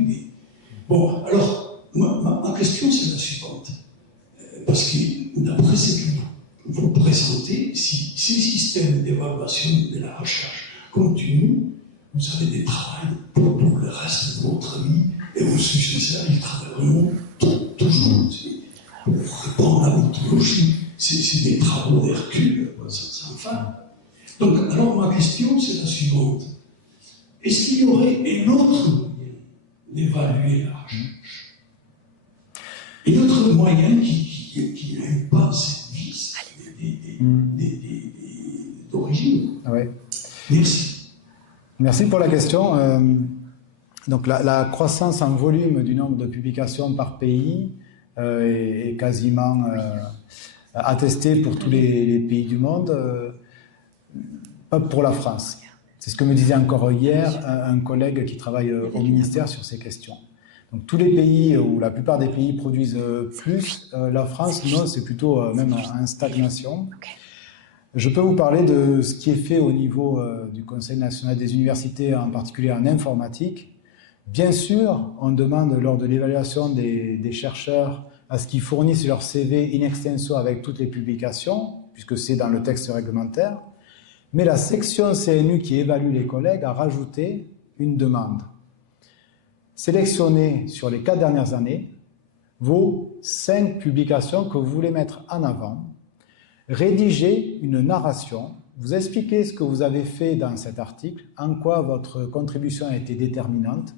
Bon, alors, ma question, c'est la suivante. Parce que, d'après ce que vous présentez, si ces systèmes d'évaluation de la recherche continuent, vous avez des travails pour le reste de votre vie, et vos successeurs, ils travailleront toujours. Pour répondre à l'ontologie, c'est des travaux d'Hercule, sans fin. Donc, alors, ma question, c'est la suivante. Est-ce qu'il y aurait un autre moyen d'évaluer la recherche? Un autre moyen qui n'aime pas cette vis d'origine? Ouais. Merci. Merci pour la question. Donc la croissance en volume du nombre de publications par pays est quasiment attestée pour tous les pays du monde, pas pour la France. C'est ce que me disait encore hier un collègue qui travaille au ministère sur ces questions. Donc tous les pays, ou la plupart des pays, produisent plus. La France, non, c'est plutôt même en stagnation. Je peux vous parler de ce qui est fait au niveau du Conseil national des universités, en particulier en informatique. Bien sûr, on demande lors de l'évaluation des chercheurs à ce qu'ils fournissent leur CV in extenso avec toutes les publications, puisque c'est dans le texte réglementaire. Mais la section CNU qui évalue les collègues a rajouté une demande. Sélectionnez sur les 4 dernières années vos 5 publications que vous voulez mettre en avant. Rédigez une narration, vous expliquez ce que vous avez fait dans cet article, en quoi votre contribution a été déterminante,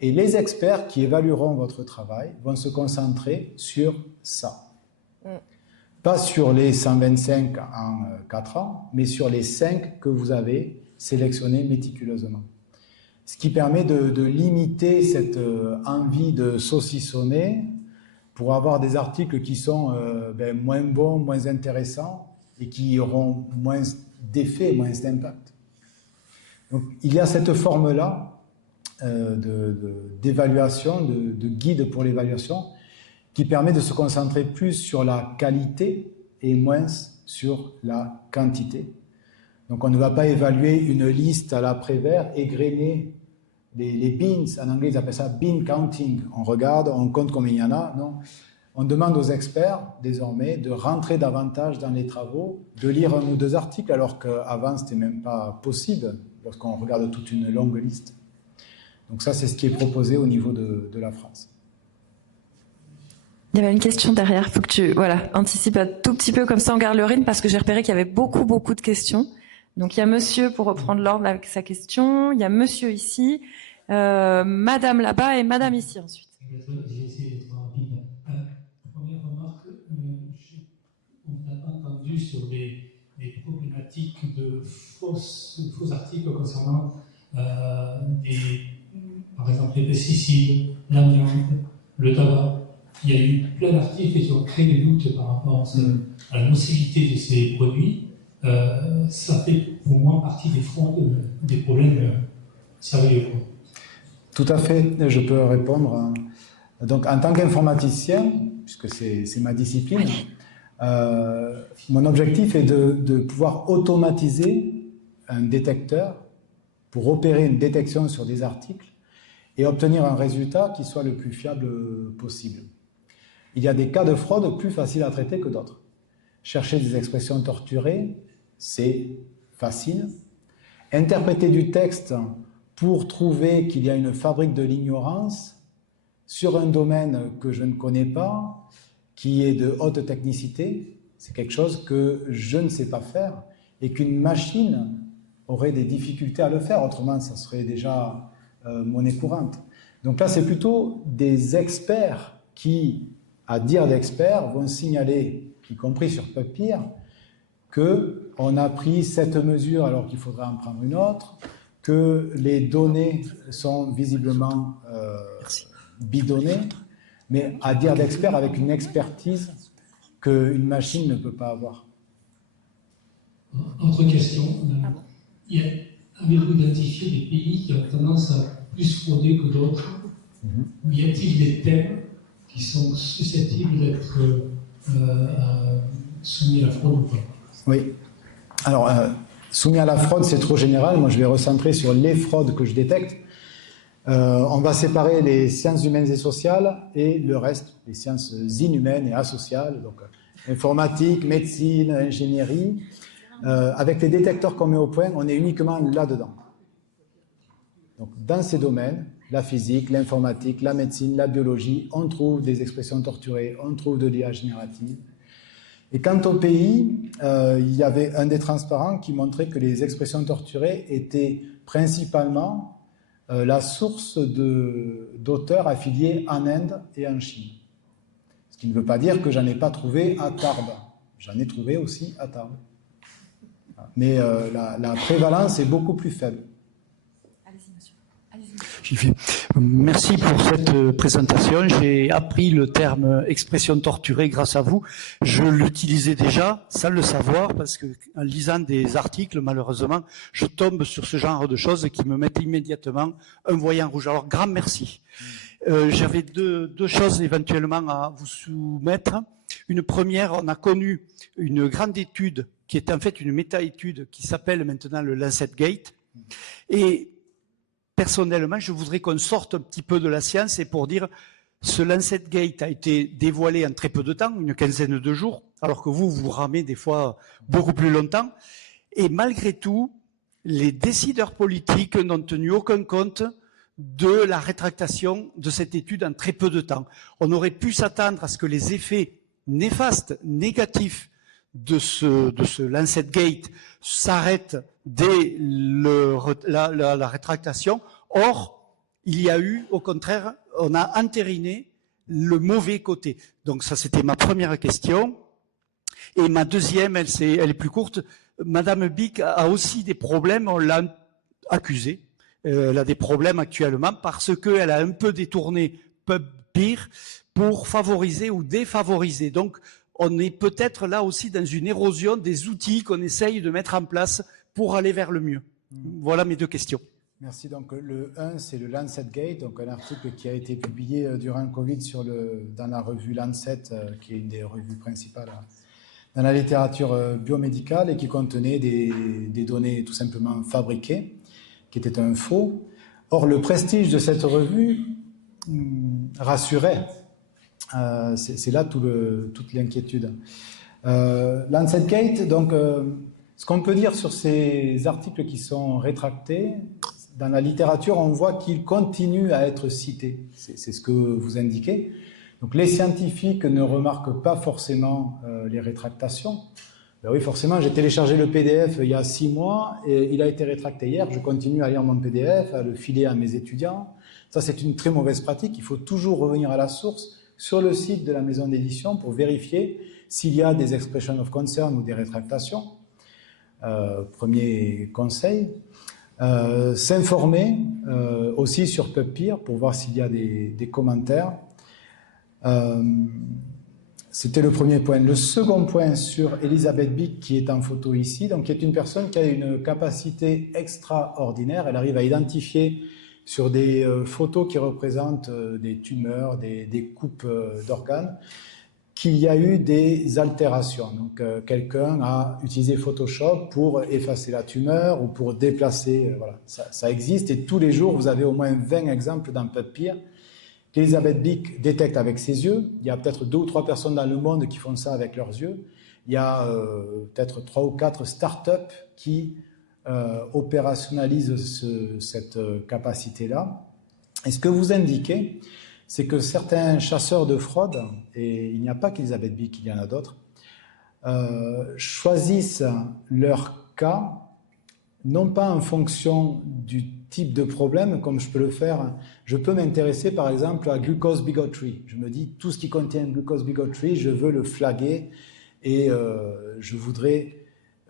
et les experts qui évalueront votre travail vont se concentrer sur ça. Pas sur les 125 en 4 ans, mais sur les 5 que vous avez sélectionnés méticuleusement. Ce qui permet de limiter cette envie de saucissonner pour avoir des articles qui sont moins bons, moins intéressants et qui auront moins d'effet, moins d'impact. Donc il y a cette forme-là d'évaluation, de guide pour l'évaluation, qui permet de se concentrer plus sur la qualité et moins sur la quantité. Donc on ne va pas évaluer une liste à la Prévert, égrener les beans, en anglais ils appellent ça bean counting. On regarde, on compte combien il y en a. Non. On demande aux experts, désormais, de rentrer davantage dans les travaux, de lire 1 ou 2 articles, alors qu'avant, ce n'était même pas possible, lorsqu'on regarde toute une longue liste. Donc ça, c'est ce qui est proposé au niveau de la France. Il y avait une question derrière, il faut que tu anticipes un tout petit peu, comme ça on garde le rythme, parce que j'ai repéré qu'il y avait beaucoup de questions. Donc il y a monsieur, pour reprendre l'ordre avec sa question, il y a monsieur ici, madame là-bas et madame ici ensuite. Je vais essayer d'être rapide. Première remarque, on n'a pas entendu sur les problématiques de faux articles concernant par exemple les pesticides, l'amiante, le tabac. Il y a eu plein d'articles qui ont créé des doutes par rapport à la nocivité de ces produits. Ça fait pour moi partie des fraudes, des problèmes sérieux. Tout à fait, je peux répondre. Donc, en tant qu'informaticien, puisque c'est ma discipline, mon objectif est de pouvoir automatiser un détecteur pour opérer une détection sur des articles et obtenir un résultat qui soit le plus fiable possible. Il y a des cas de fraude plus faciles à traiter que d'autres. Chercher des expressions torturées, c'est facile. Interpréter du texte pour trouver qu'il y a une fabrique de l'ignorance sur un domaine que je ne connais pas, qui est de haute technicité, c'est quelque chose que je ne sais pas faire et qu'une machine aurait des difficultés à le faire, autrement ça serait déjà monnaie courante. Donc là, c'est plutôt des experts qui, à dire d'experts, vont signaler, y compris sur papier, qu'on a pris cette mesure alors qu'il faudrait en prendre une autre, que les données sont visiblement bidonnées, mais à dire d'experts avec une expertise qu'une machine ne peut pas avoir. Autre question. Avez-vous identifié des pays qui ont tendance à plus frauder que d'autres? Y a-t-il des thèmes qui sont susceptibles d'être soumis à la fraude ou pas? Oui. Alors, soumis à la fraude, c'est trop général. Moi, je vais recentrer sur les fraudes que je détecte. On va séparer les sciences humaines et sociales et le reste, les sciences inhumaines et asociales, donc informatique, médecine, ingénierie. Avec les détecteurs qu'on met au point, on est uniquement là-dedans. Donc, dans ces domaines, la physique, l'informatique, la médecine, la biologie, on trouve des expressions torturées, on trouve de l'IA générative. Et quant au pays, il y avait un des transparents qui montrait que les expressions torturées étaient principalement la source d'auteurs affiliés en Inde et en Chine. Ce qui ne veut pas dire que j'en ai pas trouvé à Tarbes. J'en ai trouvé aussi à Tarbes. Mais la prévalence est beaucoup plus faible. Allez-y, monsieur. Allez-y. J'y vais. Merci pour cette présentation. J'ai appris le terme expression torturée grâce à vous. Je l'utilisais déjà sans le savoir parce que en lisant des articles, malheureusement, je tombe sur ce genre de choses qui me mettent immédiatement un voyant rouge. Alors, grand merci. J'avais deux choses éventuellement à vous soumettre. Une première, on a connu une grande étude qui est en fait une méta-étude qui s'appelle maintenant le Lancet Gate. Et personnellement, je voudrais qu'on sorte un petit peu de la science et pour dire ce Lancet Gate a été dévoilé en très peu de temps, une quinzaine de jours, alors que vous ramez des fois beaucoup plus longtemps. Et malgré tout, les décideurs politiques n'ont tenu aucun compte de la rétractation de cette étude en très peu de temps. On aurait pu s'attendre à ce que les effets néfastes, négatifs de ce Lancet Gate s'arrêtent dès la rétractation. Or, il y a eu, au contraire, on a entériné le mauvais côté. Donc ça, c'était ma première question. Et ma deuxième, elle est plus courte. Madame Bic a aussi des problèmes, on l'a accusée. Elle a des problèmes actuellement parce qu'elle a un peu détourné PubPeer pour favoriser ou défavoriser. Donc, on est peut-être là aussi dans une érosion des outils qu'on essaye de mettre en place pour aller vers le mieux. Voilà mes deux questions. Merci. Donc, le 1, c'est le Lancet Gate, donc un article qui a été publié durant le Covid dans la revue Lancet, qui est une des revues principales dans la littérature biomédicale et qui contenait des données tout simplement fabriquées, qui étaient un faux. Or, le prestige de cette revue rassurait. C'est là toute l'inquiétude. Lancet Gate, donc, ce qu'on peut dire sur ces articles qui sont rétractés, dans la littérature, on voit qu'ils continuent à être cités. C'est ce que vous indiquez. Donc, les scientifiques ne remarquent pas forcément les rétractations. Ben oui, forcément, j'ai téléchargé le PDF il y a 6 mois et il a été rétracté hier. Je continue à lire mon PDF, à le filer à mes étudiants. Ça, c'est une très mauvaise pratique. Il faut toujours revenir à la source sur le site de la maison d'édition pour vérifier s'il y a des expressions of concern ou des rétractations. Premier conseil. S'informer aussi sur PubPeer pour voir s'il y a des commentaires. C'était le premier point. Le second point sur Elisabeth Bick, qui est en photo ici, donc qui est une personne qui a une capacité extraordinaire. Elle arrive à identifier sur des photos qui représentent des tumeurs, des coupes d'organes, qu'il y a eu des altérations. Donc quelqu'un a utilisé Photoshop pour effacer la tumeur ou pour déplacer. Voilà, ça existe et tous les jours, vous avez au moins 20 exemples dans PubPeer qu'Elisabeth Bick détecte avec ses yeux. Il y a peut-être 2 ou 3 personnes dans le monde qui font ça avec leurs yeux. Il y a peut-être 3 ou 4 startups qui opérationnalisent cette capacité-là. Et ce que vous indiquez, c'est que certains chasseurs de fraude, et il n'y a pas qu'Elisabeth Bick, il y en a d'autres, choisissent leur cas, non pas en fonction du type de problème, comme je peux le faire. Je peux m'intéresser par exemple à glucose bigotry. Je me dis, tout ce qui contient glucose bigotry, je veux le flaguer et je voudrais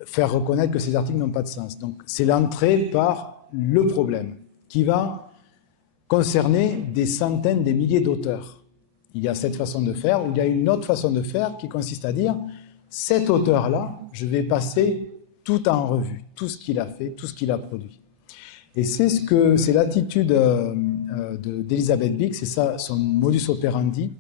faire reconnaître que ces articles n'ont pas de sens. Donc c'est l'entrée par le problème qui va concerner des centaines, des milliers d'auteurs. Il y a cette façon de faire, ou il y a une autre façon de faire qui consiste à dire, cet auteur-là, je vais passer tout en revue, tout ce qu'il a fait, tout ce qu'il a produit. Et c'est l'attitude d'Elisabeth Bick, c'est ça son modus operandi,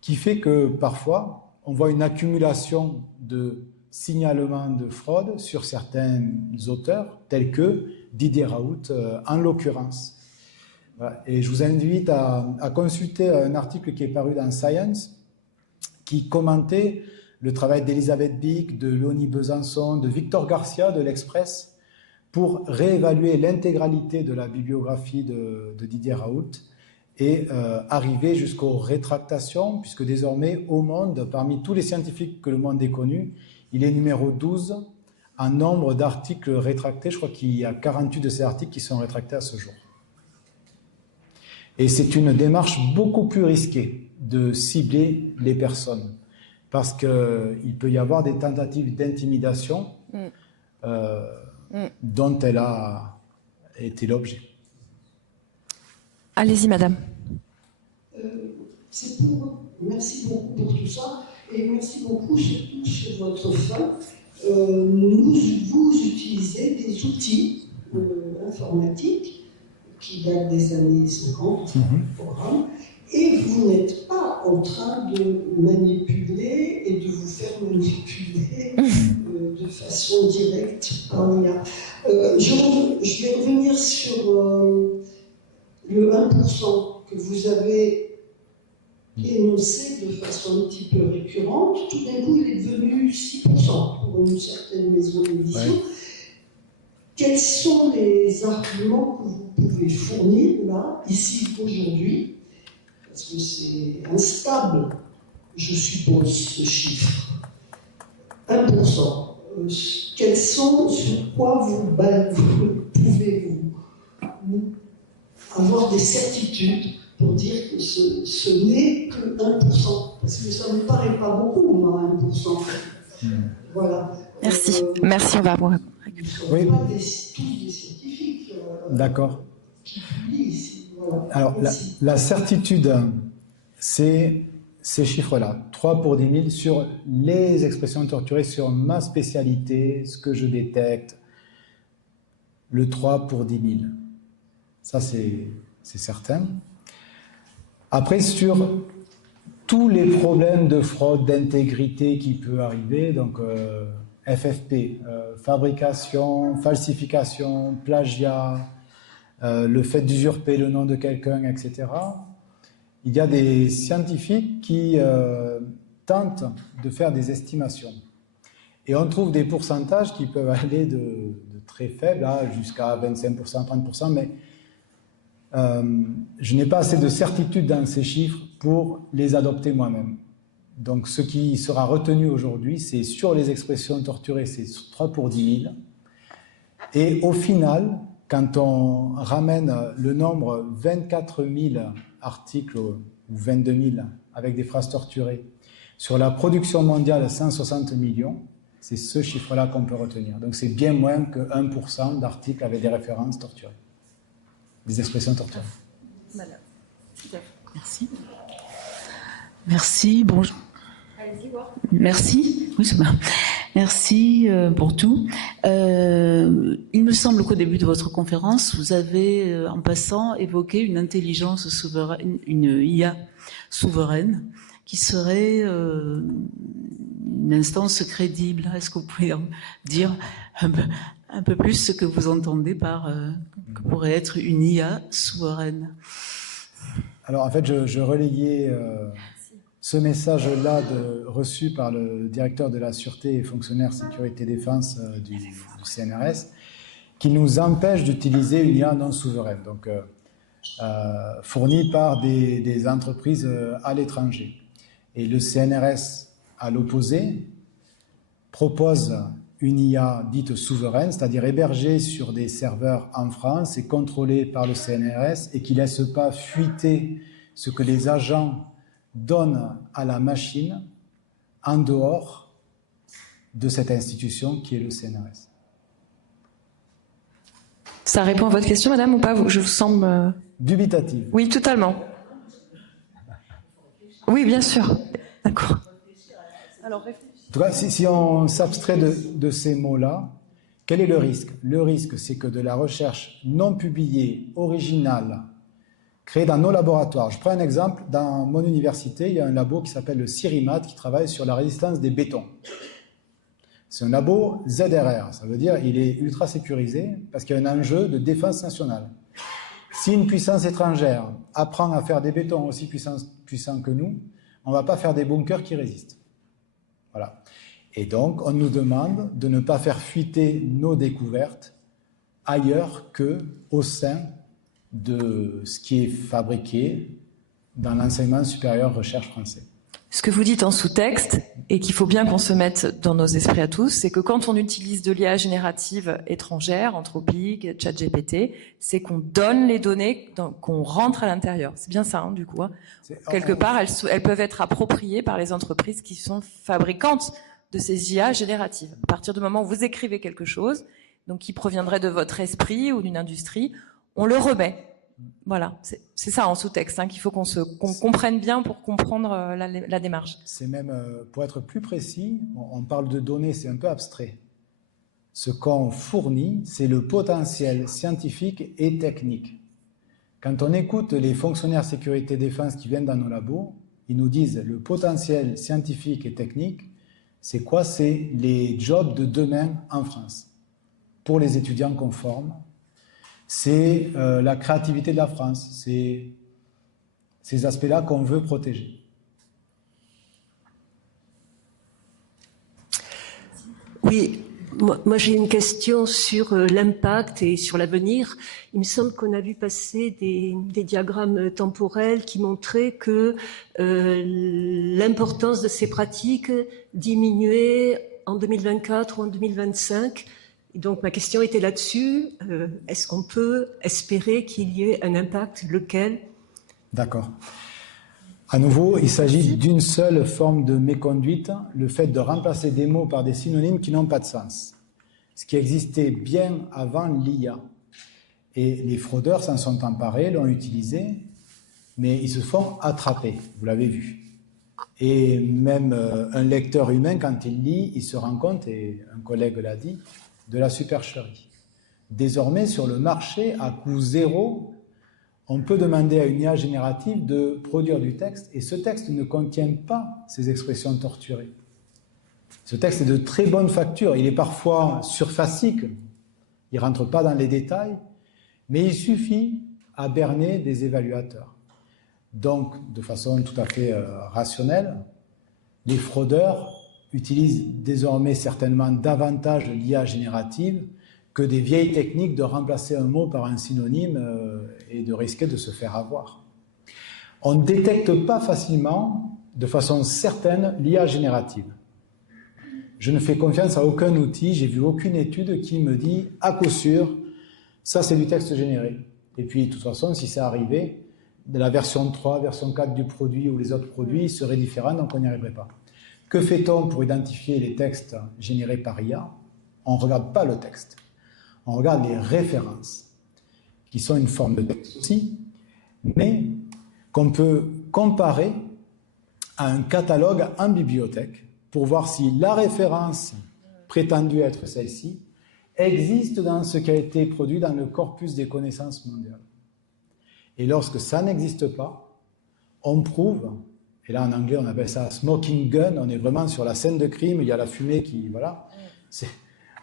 qui fait que parfois, on voit une accumulation de signalements de fraude sur certains auteurs, tels que Didier Raoult, en l'occurrence. Voilà. Et je vous invite à consulter un article qui est paru dans Science, qui commentait le travail d'Elisabeth Bick, de Léonie Besançon, de Victor Garcia de l'Express, pour réévaluer l'intégralité de la bibliographie de Didier Raoult et arriver jusqu'aux rétractations, puisque désormais, au monde, parmi tous les scientifiques que le monde ait connus, il est numéro 12 en nombre d'articles rétractés. Je crois qu'il y a 48 de ces articles qui sont rétractés à ce jour. Et c'est une démarche beaucoup plus risquée de cibler les personnes, parce qu'il peut y avoir des tentatives d'intimidation dont elle a été l'objet. Allez-y, madame. Merci beaucoup pour tout ça, et merci beaucoup surtout sur votre fin. Vous utilisez des outils informatiques qui datent des années 50, programme, et vous n'êtes pas en train de manipuler et de vous faire manipuler de façon directe par l'IA. Je vais revenir sur le 1% que vous avez énoncé de façon un petit peu récurrente. Tout d'un coup, il est devenu 6% pour une certaine maison d'édition. Ouais. Quels sont les arguments que vous pouvez fournir là, ici, aujourd'hui? Parce que c'est instable, je suppose, ce chiffre. 1%. Quels sont, sur quoi vous pouvez avoir des certitudes pour dire que ce n'est que 1%? Parce que ça ne me paraît pas beaucoup, moi, 1%. Voilà. Merci. Merci, on va voir. Oui. Pas tous des scientifiques. D'accord. Qui publient ici. Voilà. Alors, la certitude, c'est ces chiffres-là, 3 pour 10 000 sur les expressions torturées, sur ma spécialité, ce que je détecte, le 3 pour 10 000. Ça, c'est certain. Après, sur tous les problèmes de fraude, d'intégrité qui peut arriver, donc FFP, fabrication, falsification, plagiat, le fait d'usurper le nom de quelqu'un, etc. Il y a des scientifiques qui tentent de faire des estimations. Et on trouve des pourcentages qui peuvent aller de très faibles jusqu'à 25%, 30%, mais je n'ai pas assez de certitude dans ces chiffres pour les adopter moi-même. Donc ce qui sera retenu aujourd'hui, c'est sur les expressions torturées, c'est 3 pour 10 000. Et au final, quand on ramène le nombre 24 000 articles ou 22 000 avec des phrases torturées sur la production mondiale 160 millions, c'est ce chiffre-là qu'on peut retenir. Donc c'est bien moins que 1% d'articles avec des références torturées, des expressions torturées. Voilà. Merci. Merci, bonjour. Merci, oui, c'est bien. Merci pour tout. Il me semble qu'au début de votre conférence, vous avez, en passant, évoqué une intelligence souveraine, une IA souveraine, qui serait une instance crédible. Est-ce que vous pouvez dire un peu plus ce que vous entendez par que pourrait être une IA souveraine? Alors en fait, je relayais ce message-là reçu par le directeur de la Sûreté et fonctionnaire sécurité défense du CNRS, qui nous empêche d'utiliser une IA non souveraine, donc fournie par des entreprises à l'étranger. Et le CNRS, à l'opposé, propose une IA dite souveraine, c'est-à-dire hébergée sur des serveurs en France et contrôlée par le CNRS et qui ne laisse pas fuiter ce que les agents donnent à la machine en dehors de cette institution qui est le CNRS. Ça répond à votre question, madame, ou pas? Je vous semble... Dubitative. Oui, totalement. Oui, bien sûr. D'accord. Alors, en tout cas, si on s'abstrait de ces mots-là, quel est le risque? Le risque, c'est que de la recherche non publiée, originale, créée dans nos laboratoires. Je prends un exemple. Dans mon université, il y a un labo qui s'appelle le CIRIMAT qui travaille sur la résistance des bétons. C'est un labo ZRR, ça veut dire il est ultra sécurisé parce qu'il y a un enjeu de défense nationale. Si une puissance étrangère apprend à faire des bétons aussi puissants que nous, on ne va pas faire des bunkers qui résistent. Voilà. Et donc, on nous demande de ne pas faire fuiter nos découvertes ailleurs qu'au sein de ce qui est fabriqué dans l'enseignement supérieur recherche français. Ce que vous dites en sous-texte, et qu'il faut bien qu'on se mette dans nos esprits à tous, c'est que quand on utilise de l'IA générative étrangère, Anthropic, ChatGPT, c'est qu'on donne les données, qu'on rentre à l'intérieur. C'est bien ça, hein, du coup. Hein. Quelque part, elles peuvent être appropriées par les entreprises qui sont fabricantes de ces IA génératives. À partir du moment où vous écrivez quelque chose, donc qui proviendrait de votre esprit ou d'une industrie, on le remet. Voilà, c'est ça en sous-texte, hein, qu'il faut qu'on comprenne bien pour comprendre la démarche. C'est même, pour être plus précis, on parle de données, c'est un peu abstrait. Ce qu'on fournit, c'est le potentiel scientifique et technique. Quand on écoute les fonctionnaires sécurité défense qui viennent dans nos labos, ils nous disent le potentiel scientifique et technique, c'est quoi? C'est les jobs de demain en France, pour les étudiants qu'on forme. C'est la créativité de la France, c'est ces aspects-là qu'on veut protéger. Oui, moi j'ai une question sur l'impact et sur l'avenir. Il me semble qu'on a vu passer des diagrammes temporels qui montraient que l'importance de ces pratiques diminuait en 2024 ou en 2025. Donc ma question était là-dessus. Est-ce qu'on peut espérer qu'il y ait un impact? Lequel? D'accord. À nouveau, il s'agit d'une seule forme de méconduite, le fait de remplacer des mots par des synonymes qui n'ont pas de sens. Ce qui existait bien avant l'IA. Et les fraudeurs s'en sont emparés, l'ont utilisé, mais ils se font attraper, vous l'avez vu. Et même un lecteur humain, quand il lit, il se rend compte, et un collègue l'a dit, de la supercherie. Désormais, sur le marché, à coût zéro, on peut demander à une IA générative de produire du texte, et ce texte ne contient pas ces expressions torturées. Ce texte est de très bonne facture, il est parfois surfacique, il ne rentre pas dans les détails, mais il suffit à berner des évaluateurs. Donc, de façon tout à fait rationnelle, les fraudeurs utilisent désormais certainement davantage l'IA générative que des vieilles techniques de remplacer un mot par un synonyme et de risquer de se faire avoir. On ne détecte pas facilement, de façon certaine, l'IA générative. Je ne fais confiance à aucun outil, j'ai vu aucune étude qui me dit à coup sûr, ça c'est du texte généré. Et puis, de toute façon, si ça arrivait, la version 3, version 4 du produit ou les autres produits seraient différents, donc on n'y arriverait pas. Que fait-on pour identifier les textes générés par IA? On ne regarde pas le texte. On regarde les références, qui sont une forme de texte aussi, mais qu'on peut comparer à un catalogue en bibliothèque pour voir si la référence prétendue être celle-ci existe dans ce qui a été produit dans le corpus des connaissances mondiales. Et lorsque ça n'existe pas, on prouve, et là en anglais on appelle ça smoking gun, on est vraiment sur la scène de crime, il y a la fumée qui... Voilà.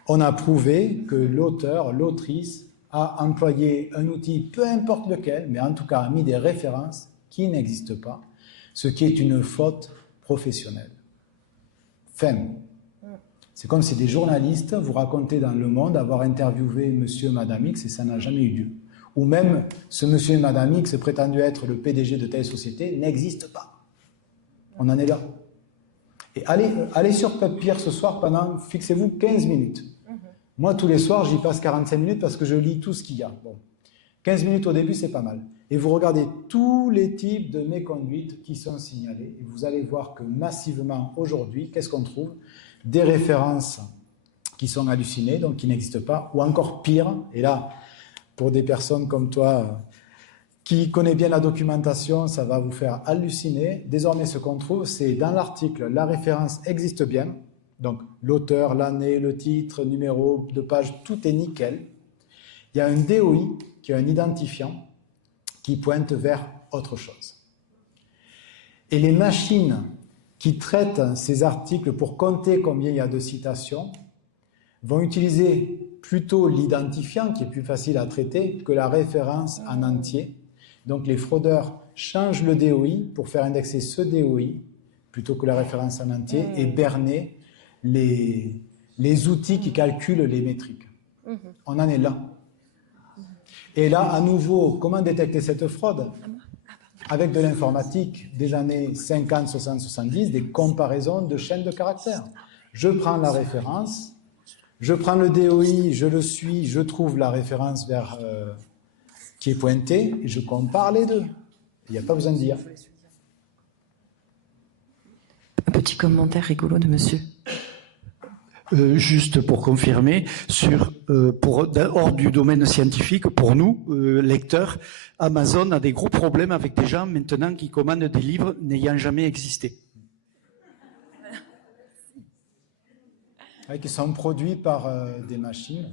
On a prouvé que l'auteur, l'autrice a employé un outil, peu importe lequel, mais en tout cas a mis des références qui n'existent pas, ce qui est une faute professionnelle. C'est comme si des journalistes vous racontaient dans Le Monde avoir interviewé monsieur et madame X et ça n'a jamais eu lieu. Ou même ce monsieur et madame X prétendu être le PDG de telle société n'existe pas. On en est là. Et allez sur Papier ce soir pendant, fixez-vous, 15 minutes. Moi, tous les soirs, j'y passe 45 minutes parce que je lis tout ce qu'il y a. Bon. 15 minutes au début, c'est pas mal. Et vous regardez tous les types de méconduites qui sont signalés et vous allez voir que massivement, aujourd'hui, qu'est-ce qu'on trouve? Des références qui sont hallucinées, donc qui n'existent pas, ou encore pire, et là, pour des personnes comme toi qui connaissent bien la documentation, ça va vous faire halluciner. Désormais, ce qu'on trouve, c'est dans l'article, la référence existe bien, donc l'auteur, l'année, le titre, numéro de page, tout est nickel. Il y a un DOI, qui est un identifiant, qui pointe vers autre chose. Et les machines qui traitent ces articles pour compter combien il y a de citations vont utiliser plutôt l'identifiant, qui est plus facile à traiter, que la référence en entier. Donc les fraudeurs changent le DOI pour faire indexer ce DOI plutôt que la référence en entier et berner les outils qui calculent les métriques. On en est là. Et là, à nouveau, comment détecter cette fraude? Avec de l'informatique des années 50, 60, 70, des comparaisons de chaînes de caractères. Je prends la référence, je prends le DOI, je le suis, je trouve la référence vers qui est pointée, et je compare les deux. Il n'y a pas besoin de dire. Un petit commentaire rigolo de monsieur. Juste pour confirmer, hors du domaine scientifique, pour nous, lecteurs, Amazon a des gros problèmes avec des gens maintenant qui commandent des livres n'ayant jamais existé. Qui sont produits par des machines.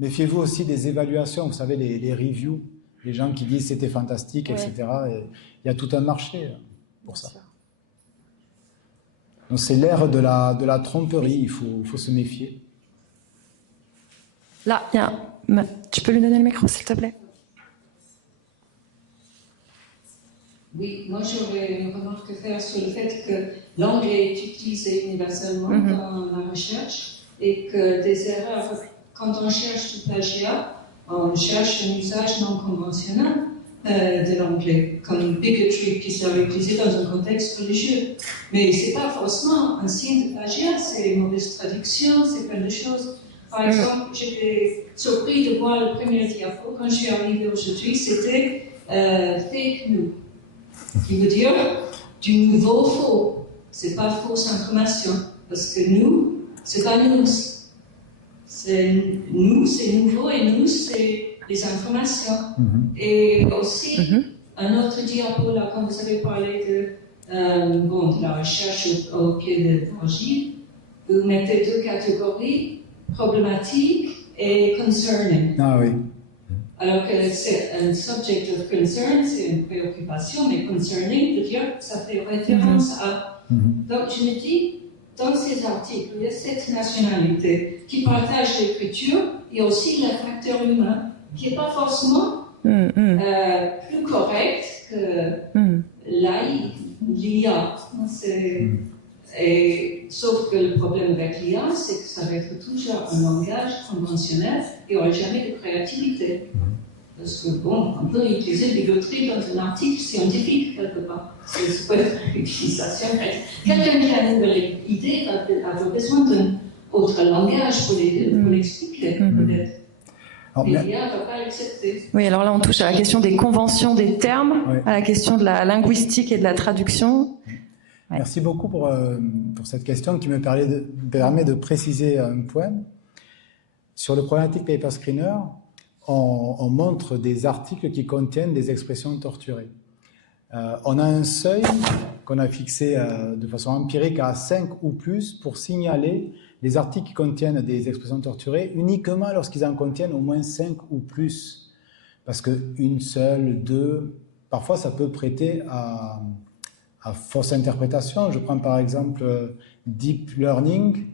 Méfiez-vous aussi des évaluations, vous savez, les reviews, les gens qui disent c'était fantastique, etc. Et il y a tout un marché pour ça. Donc c'est l'ère de la tromperie, il faut se méfier. Là, il y a tu peux lui donner le micro, s'il te plaît? Oui, moi j'aurais une remarque à faire sur le fait que l'anglais est utilisé universellement dans la recherche et que des erreurs, quand on cherche du plagiat, on cherche un usage non conventionnel de l'anglais, comme bigotry qui serait utilisé dans un contexte religieux. Mais ce n'est pas forcément un signe de plagiat, c'est une mauvaise traduction, c'est plein de choses. Par exemple, j'étais surpris de voir le premier diapo quand je suis arrivée aujourd'hui, c'était fake news, qui veut dire du nouveau faux. C'est pas fausse information, parce que nous, c'est pas nous. C'est nous, c'est nouveau, et nous, c'est les informations. Et aussi, un autre diapo, là, quand vous avez parlé de la recherche au pied de l'argile, vous mettez deux catégories, problématique et concerning. Ah oui. Alors que c'est un subject of concern, c'est une préoccupation, mais concerning veut dire que ça fait référence à. Donc je me dis, dans ces articles, il y a cette nationalité qui partage l'écriture, il y a aussi le facteur humain, qui n'est pas forcément plus correct que l'IA. Sauf que le problème avec l'IA, c'est que ça va être toujours un langage conventionnel et il n'y aura jamais de créativité. Parce que, bon, on peut utiliser bigoterie dans un article scientifique, quelque part. C'est peut être une utilisation. Quelqu'un qui a une nouvelle idée va avoir besoin d'un autre langage pour l'expliquer, peut-être. Et l'IA ne va pas l'accepter. Oui, alors là, on touche à la question des conventions des termes, à la question de la linguistique et de la traduction. Merci beaucoup pour cette question qui me permet de préciser un point. Sur le problématique Paper Screener, on montre des articles qui contiennent des expressions torturées. On a un seuil qu'on a fixé de façon empirique à 5 ou plus pour signaler les articles qui contiennent des expressions torturées uniquement lorsqu'ils en contiennent au moins 5 ou plus. Parce qu'une seule, deux, parfois ça peut prêter à fausse interprétation. Je prends par exemple Deep Learning,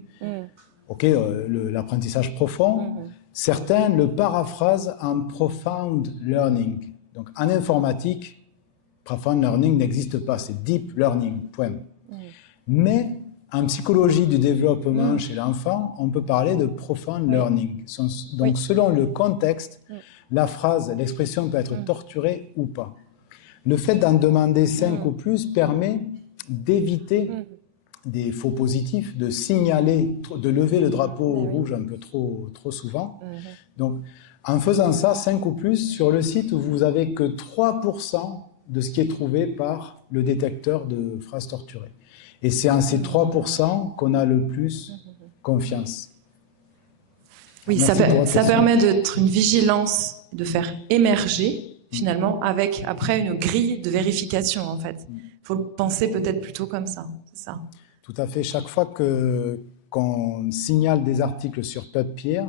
l'apprentissage profond. Certains le paraphrasent en Profound Learning. Donc en informatique, Profound Learning n'existe pas, c'est Deep Learning, point. Mais en psychologie du développement chez l'enfant, on peut parler de Profound Learning. Donc selon le contexte, la phrase, l'expression peut être torturée ou pas. Le fait d'en demander 5 ou plus permet d'éviter des faux positifs, de signaler, de lever le drapeau rouge un peu trop souvent. Donc, en faisant ça, 5 ou plus, sur le site, vous n'avez que 3% de ce qui est trouvé par le détecteur de phrases torturées. Et c'est en ces 3% qu'on a le plus confiance. Oui, ça permet d'être une vigilance, de faire émerger, finalement, avec après une grille de vérification, en fait. Il faut le penser peut-être plutôt comme ça, c'est ça. Tout à fait. Chaque fois qu'on signale des articles sur PubPeer,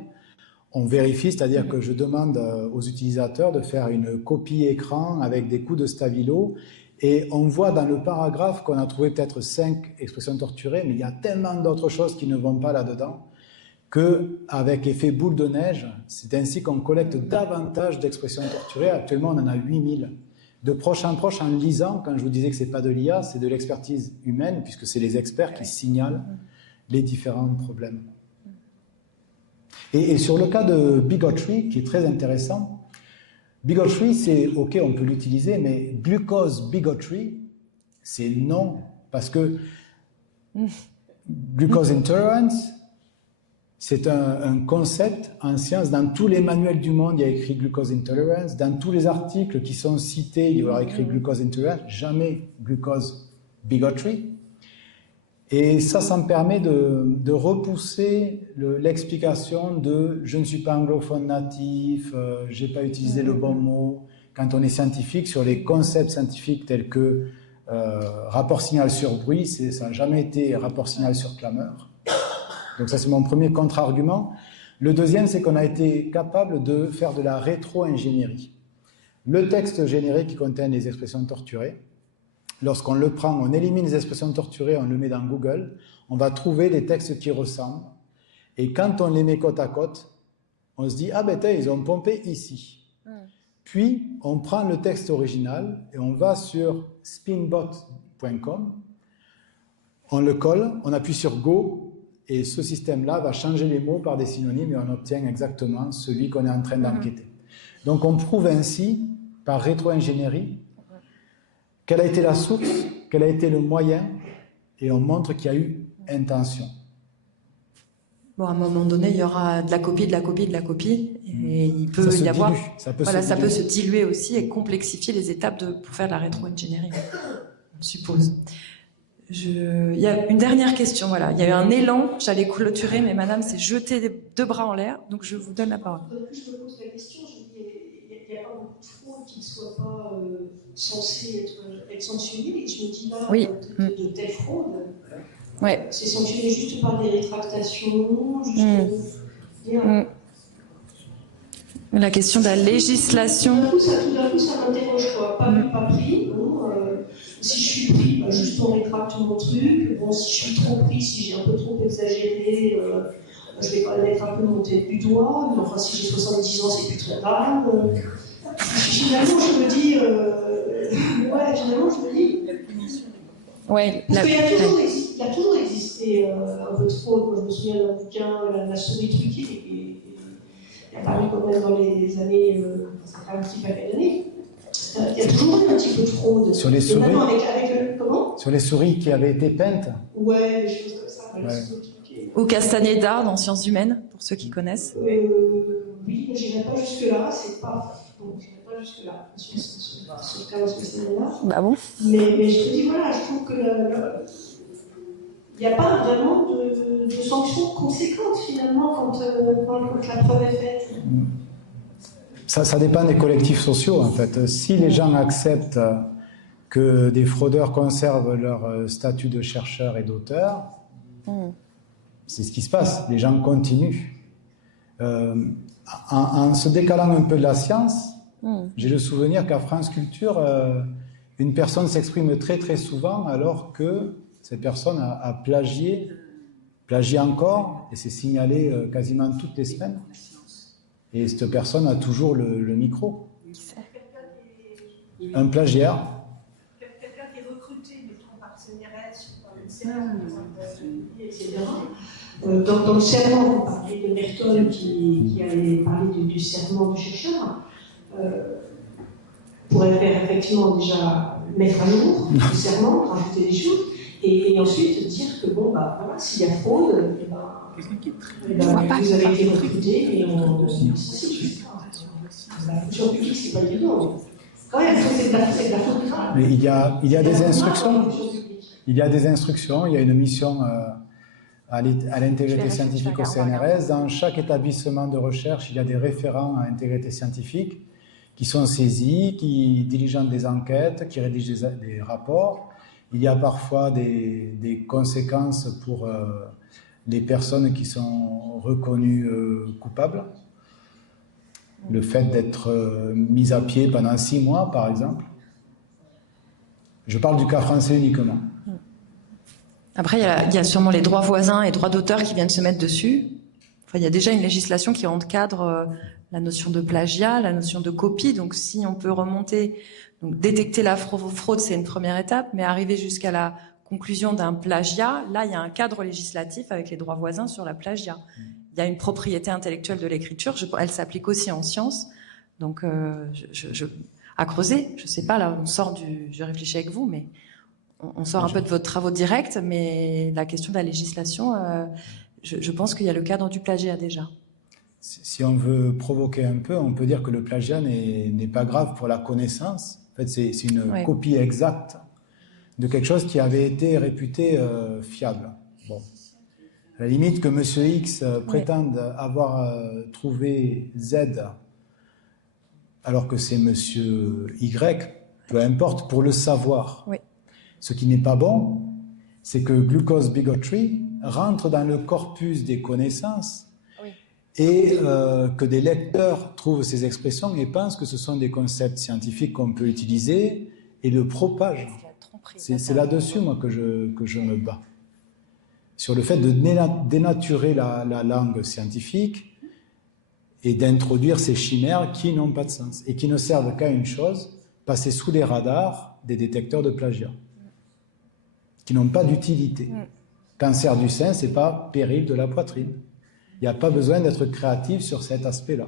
on vérifie, c'est-à-dire que je demande aux utilisateurs de faire une copie écran avec des coups de stabilo, et on voit dans le paragraphe qu'on a trouvé peut-être 5 expressions torturées, mais il y a tellement d'autres choses qui ne vont pas là-dedans, qu'avec effet boule de neige, c'est ainsi qu'on collecte davantage d'expressions torturées. Actuellement, on en a 8000. De proche en proche, en lisant, quand je vous disais que ce n'est pas de l'IA, c'est de l'expertise humaine, puisque c'est les experts qui signalent les différents problèmes. Et sur le cas de Bigotry, qui est très intéressant, Bigotry, c'est OK, on peut l'utiliser, mais Glucose Bigotry, c'est non, parce que Glucose Intolerance, c'est un concept en science. Dans tous les manuels du monde, il y a écrit Glucose Intolerance. Dans tous les articles qui sont cités, il y aura écrit Glucose Intolerance, jamais Glucose Bigotry. Et ça me permet de repousser l'explication de « je ne suis pas anglophone natif, je n'ai pas utilisé le bon mot ». Quand on est scientifique, sur les concepts scientifiques tels que rapport signal sur bruit, ça n'a jamais été rapport signal sur clameur. Donc ça, c'est mon premier contre-argument. Le deuxième, c'est qu'on a été capable de faire de la rétro-ingénierie. Le texte généré qui contient les expressions torturées, lorsqu'on le prend, on élimine les expressions torturées, on le met dans Google, on va trouver des textes qui ressemblent. Et quand on les met côte à côte, on se dit « Ah ben ils ont pompé ici ». Puis, on prend le texte original et on va sur spinbot.com, on le colle, on appuie sur Go, et ce système-là va changer les mots par des synonymes et on obtient exactement celui qu'on est en train d'enquêter. Donc on prouve ainsi, par rétro-ingénierie, quelle a été la source, quel a été le moyen, et on montre qu'il y a eu intention. Bon, à un moment donné, il y aura de la copie, et il peut y avoir... Ça peut se diluer aussi et complexifier les étapes pour faire de la rétro-ingénierie, on suppose. Il y a une dernière question, voilà. Il y a eu un élan, j'allais clôturer, mais madame s'est jetée des 2 bras en l'air, donc je vous donne la parole. Je me pose la question, je dis, il n'y a pas beaucoup de fraudes qui ne soient pas censées être sanctionnées, et je me dis là, de telles fraudes, c'est sanctionné juste par des rétractations, La question de la législation... Tout d'un coup, ça m'interroge, quoi. Pas pris, non. Si je suis pris, juste on rétracte mon truc. Bon, si je suis trop pris, si j'ai un peu trop exagéré, je vais quand même être un peu monté du doigt. Mais enfin, si j'ai 70 ans, c'est plus très grave. Finalement, je me dis... Parce qu'il y a toujours existé un peu de fraude. Moi, je me souviens d'un bouquin, La souris truquée, qui est apparu quand même dans les années... ça fait un petit paquet d'années. Il y a toujours eu un petit peu de fraude. Sur les souris, comment sur les souris qui avaient été peintes. Ouais, des choses comme ça. Ou Castaneda dans Sciences Humaines, pour ceux qui connaissent. Oui, mais je n'irai pas jusque-là. C'est pas... Bon, je n'irai pas jusque-là. Sur Carlos Castaneda. Bah bon. Mais je te dis, voilà, je trouve que il n'y a pas vraiment de sanctions conséquentes, finalement, quand la preuve est faite. Ça dépend des collectifs sociaux, en fait. Si les gens acceptent que des fraudeurs conservent leur statut de chercheur et d'auteur. C'est ce qui se passe, les gens continuent. En se décalant un peu de la science, j'ai le souvenir qu'à France Culture, une personne s'exprime très très souvent alors que cette personne a plagié encore, et c'est signalé quasiment toutes les semaines. Et cette personne a toujours le micro. Un plagiaire. Quelqu'un qui est recruté, mettons, par CNRS, par le CNRS, etc. Dans le serment, vous parlez de Merton qui avait parlé du serment du chercheur. Pourrait faire effectivement déjà mettre à jour le serment, rajouter des choses, et ensuite dire que bon, bah voilà, s'il y a fraude, vous avez été recruté et on la fonction publique, c'est pas évident. Quand même, c'est de la faute grave. Mais il y a des instructions. Il y a des instructions, il y a une mission à l'intégrité scientifique au CNRS. Dans chaque établissement de recherche, il y a des référents à intégrité scientifique qui sont saisis, qui diligentent des enquêtes, qui rédigent des rapports. Il y a parfois des conséquences pour les personnes qui sont reconnues coupables. Le fait d'être mis à pied pendant 6 mois, par exemple. Je parle du cas français uniquement. Après, il y a sûrement les droits voisins et droits d'auteur qui viennent se mettre dessus. Enfin, il y a déjà une législation qui encadre la notion de plagiat, la notion de copie. Donc, si on peut remonter, donc détecter la fraude, c'est une première étape, mais arriver jusqu'à la conclusion d'un plagiat, là, il y a un cadre législatif avec les droits voisins sur la plagiat. Il y a une propriété intellectuelle de l'écriture, elle s'applique aussi en sciences. Donc, à creuser, je sais pas, là, on sort je réfléchis avec vous, mais on sort un peu de votre travaux directs, mais la question de la législation, je pense qu'il y a le cadre du plagiat déjà. Si on veut provoquer un peu, on peut dire que le plagiat n'est pas grave pour la connaissance. En fait, c'est une copie exacte de quelque chose qui avait été réputé fiable. Bon. À la limite que M. X prétende avoir trouvé Z alors que c'est M. Y, peu importe, pour le savoir. Oui. Ce qui n'est pas bon, c'est que glucose bigotry rentre dans le corpus des connaissances et que des lecteurs trouvent ces expressions et pensent que ce sont des concepts scientifiques qu'on peut utiliser et le propagent. C'est là-dessus, moi, que je me bats. Sur le fait de dénaturer la langue scientifique et d'introduire ces chimères qui n'ont pas de sens et qui ne servent qu'à une chose, passer sous les radars des détecteurs de plagiat, qui n'ont pas d'utilité. Cancer du sein, c'est pas péril de la poitrine. Il n'y a pas besoin d'être créatif sur cet aspect-là.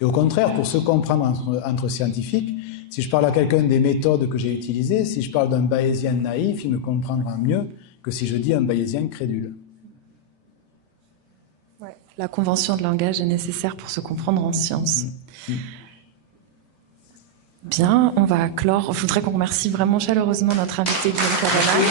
Et au contraire, pour se comprendre entre scientifiques, si je parle à quelqu'un des méthodes que j'ai utilisées, si je parle d'un bayésien naïf, il me comprendra mieux que si je dis un bayésien crédule. Ouais. La convention de langage est nécessaire pour se comprendre en sciences. Bien, on va clore. Je voudrais qu'on remercie vraiment chaleureusement notre invité Guillaume Cabanel.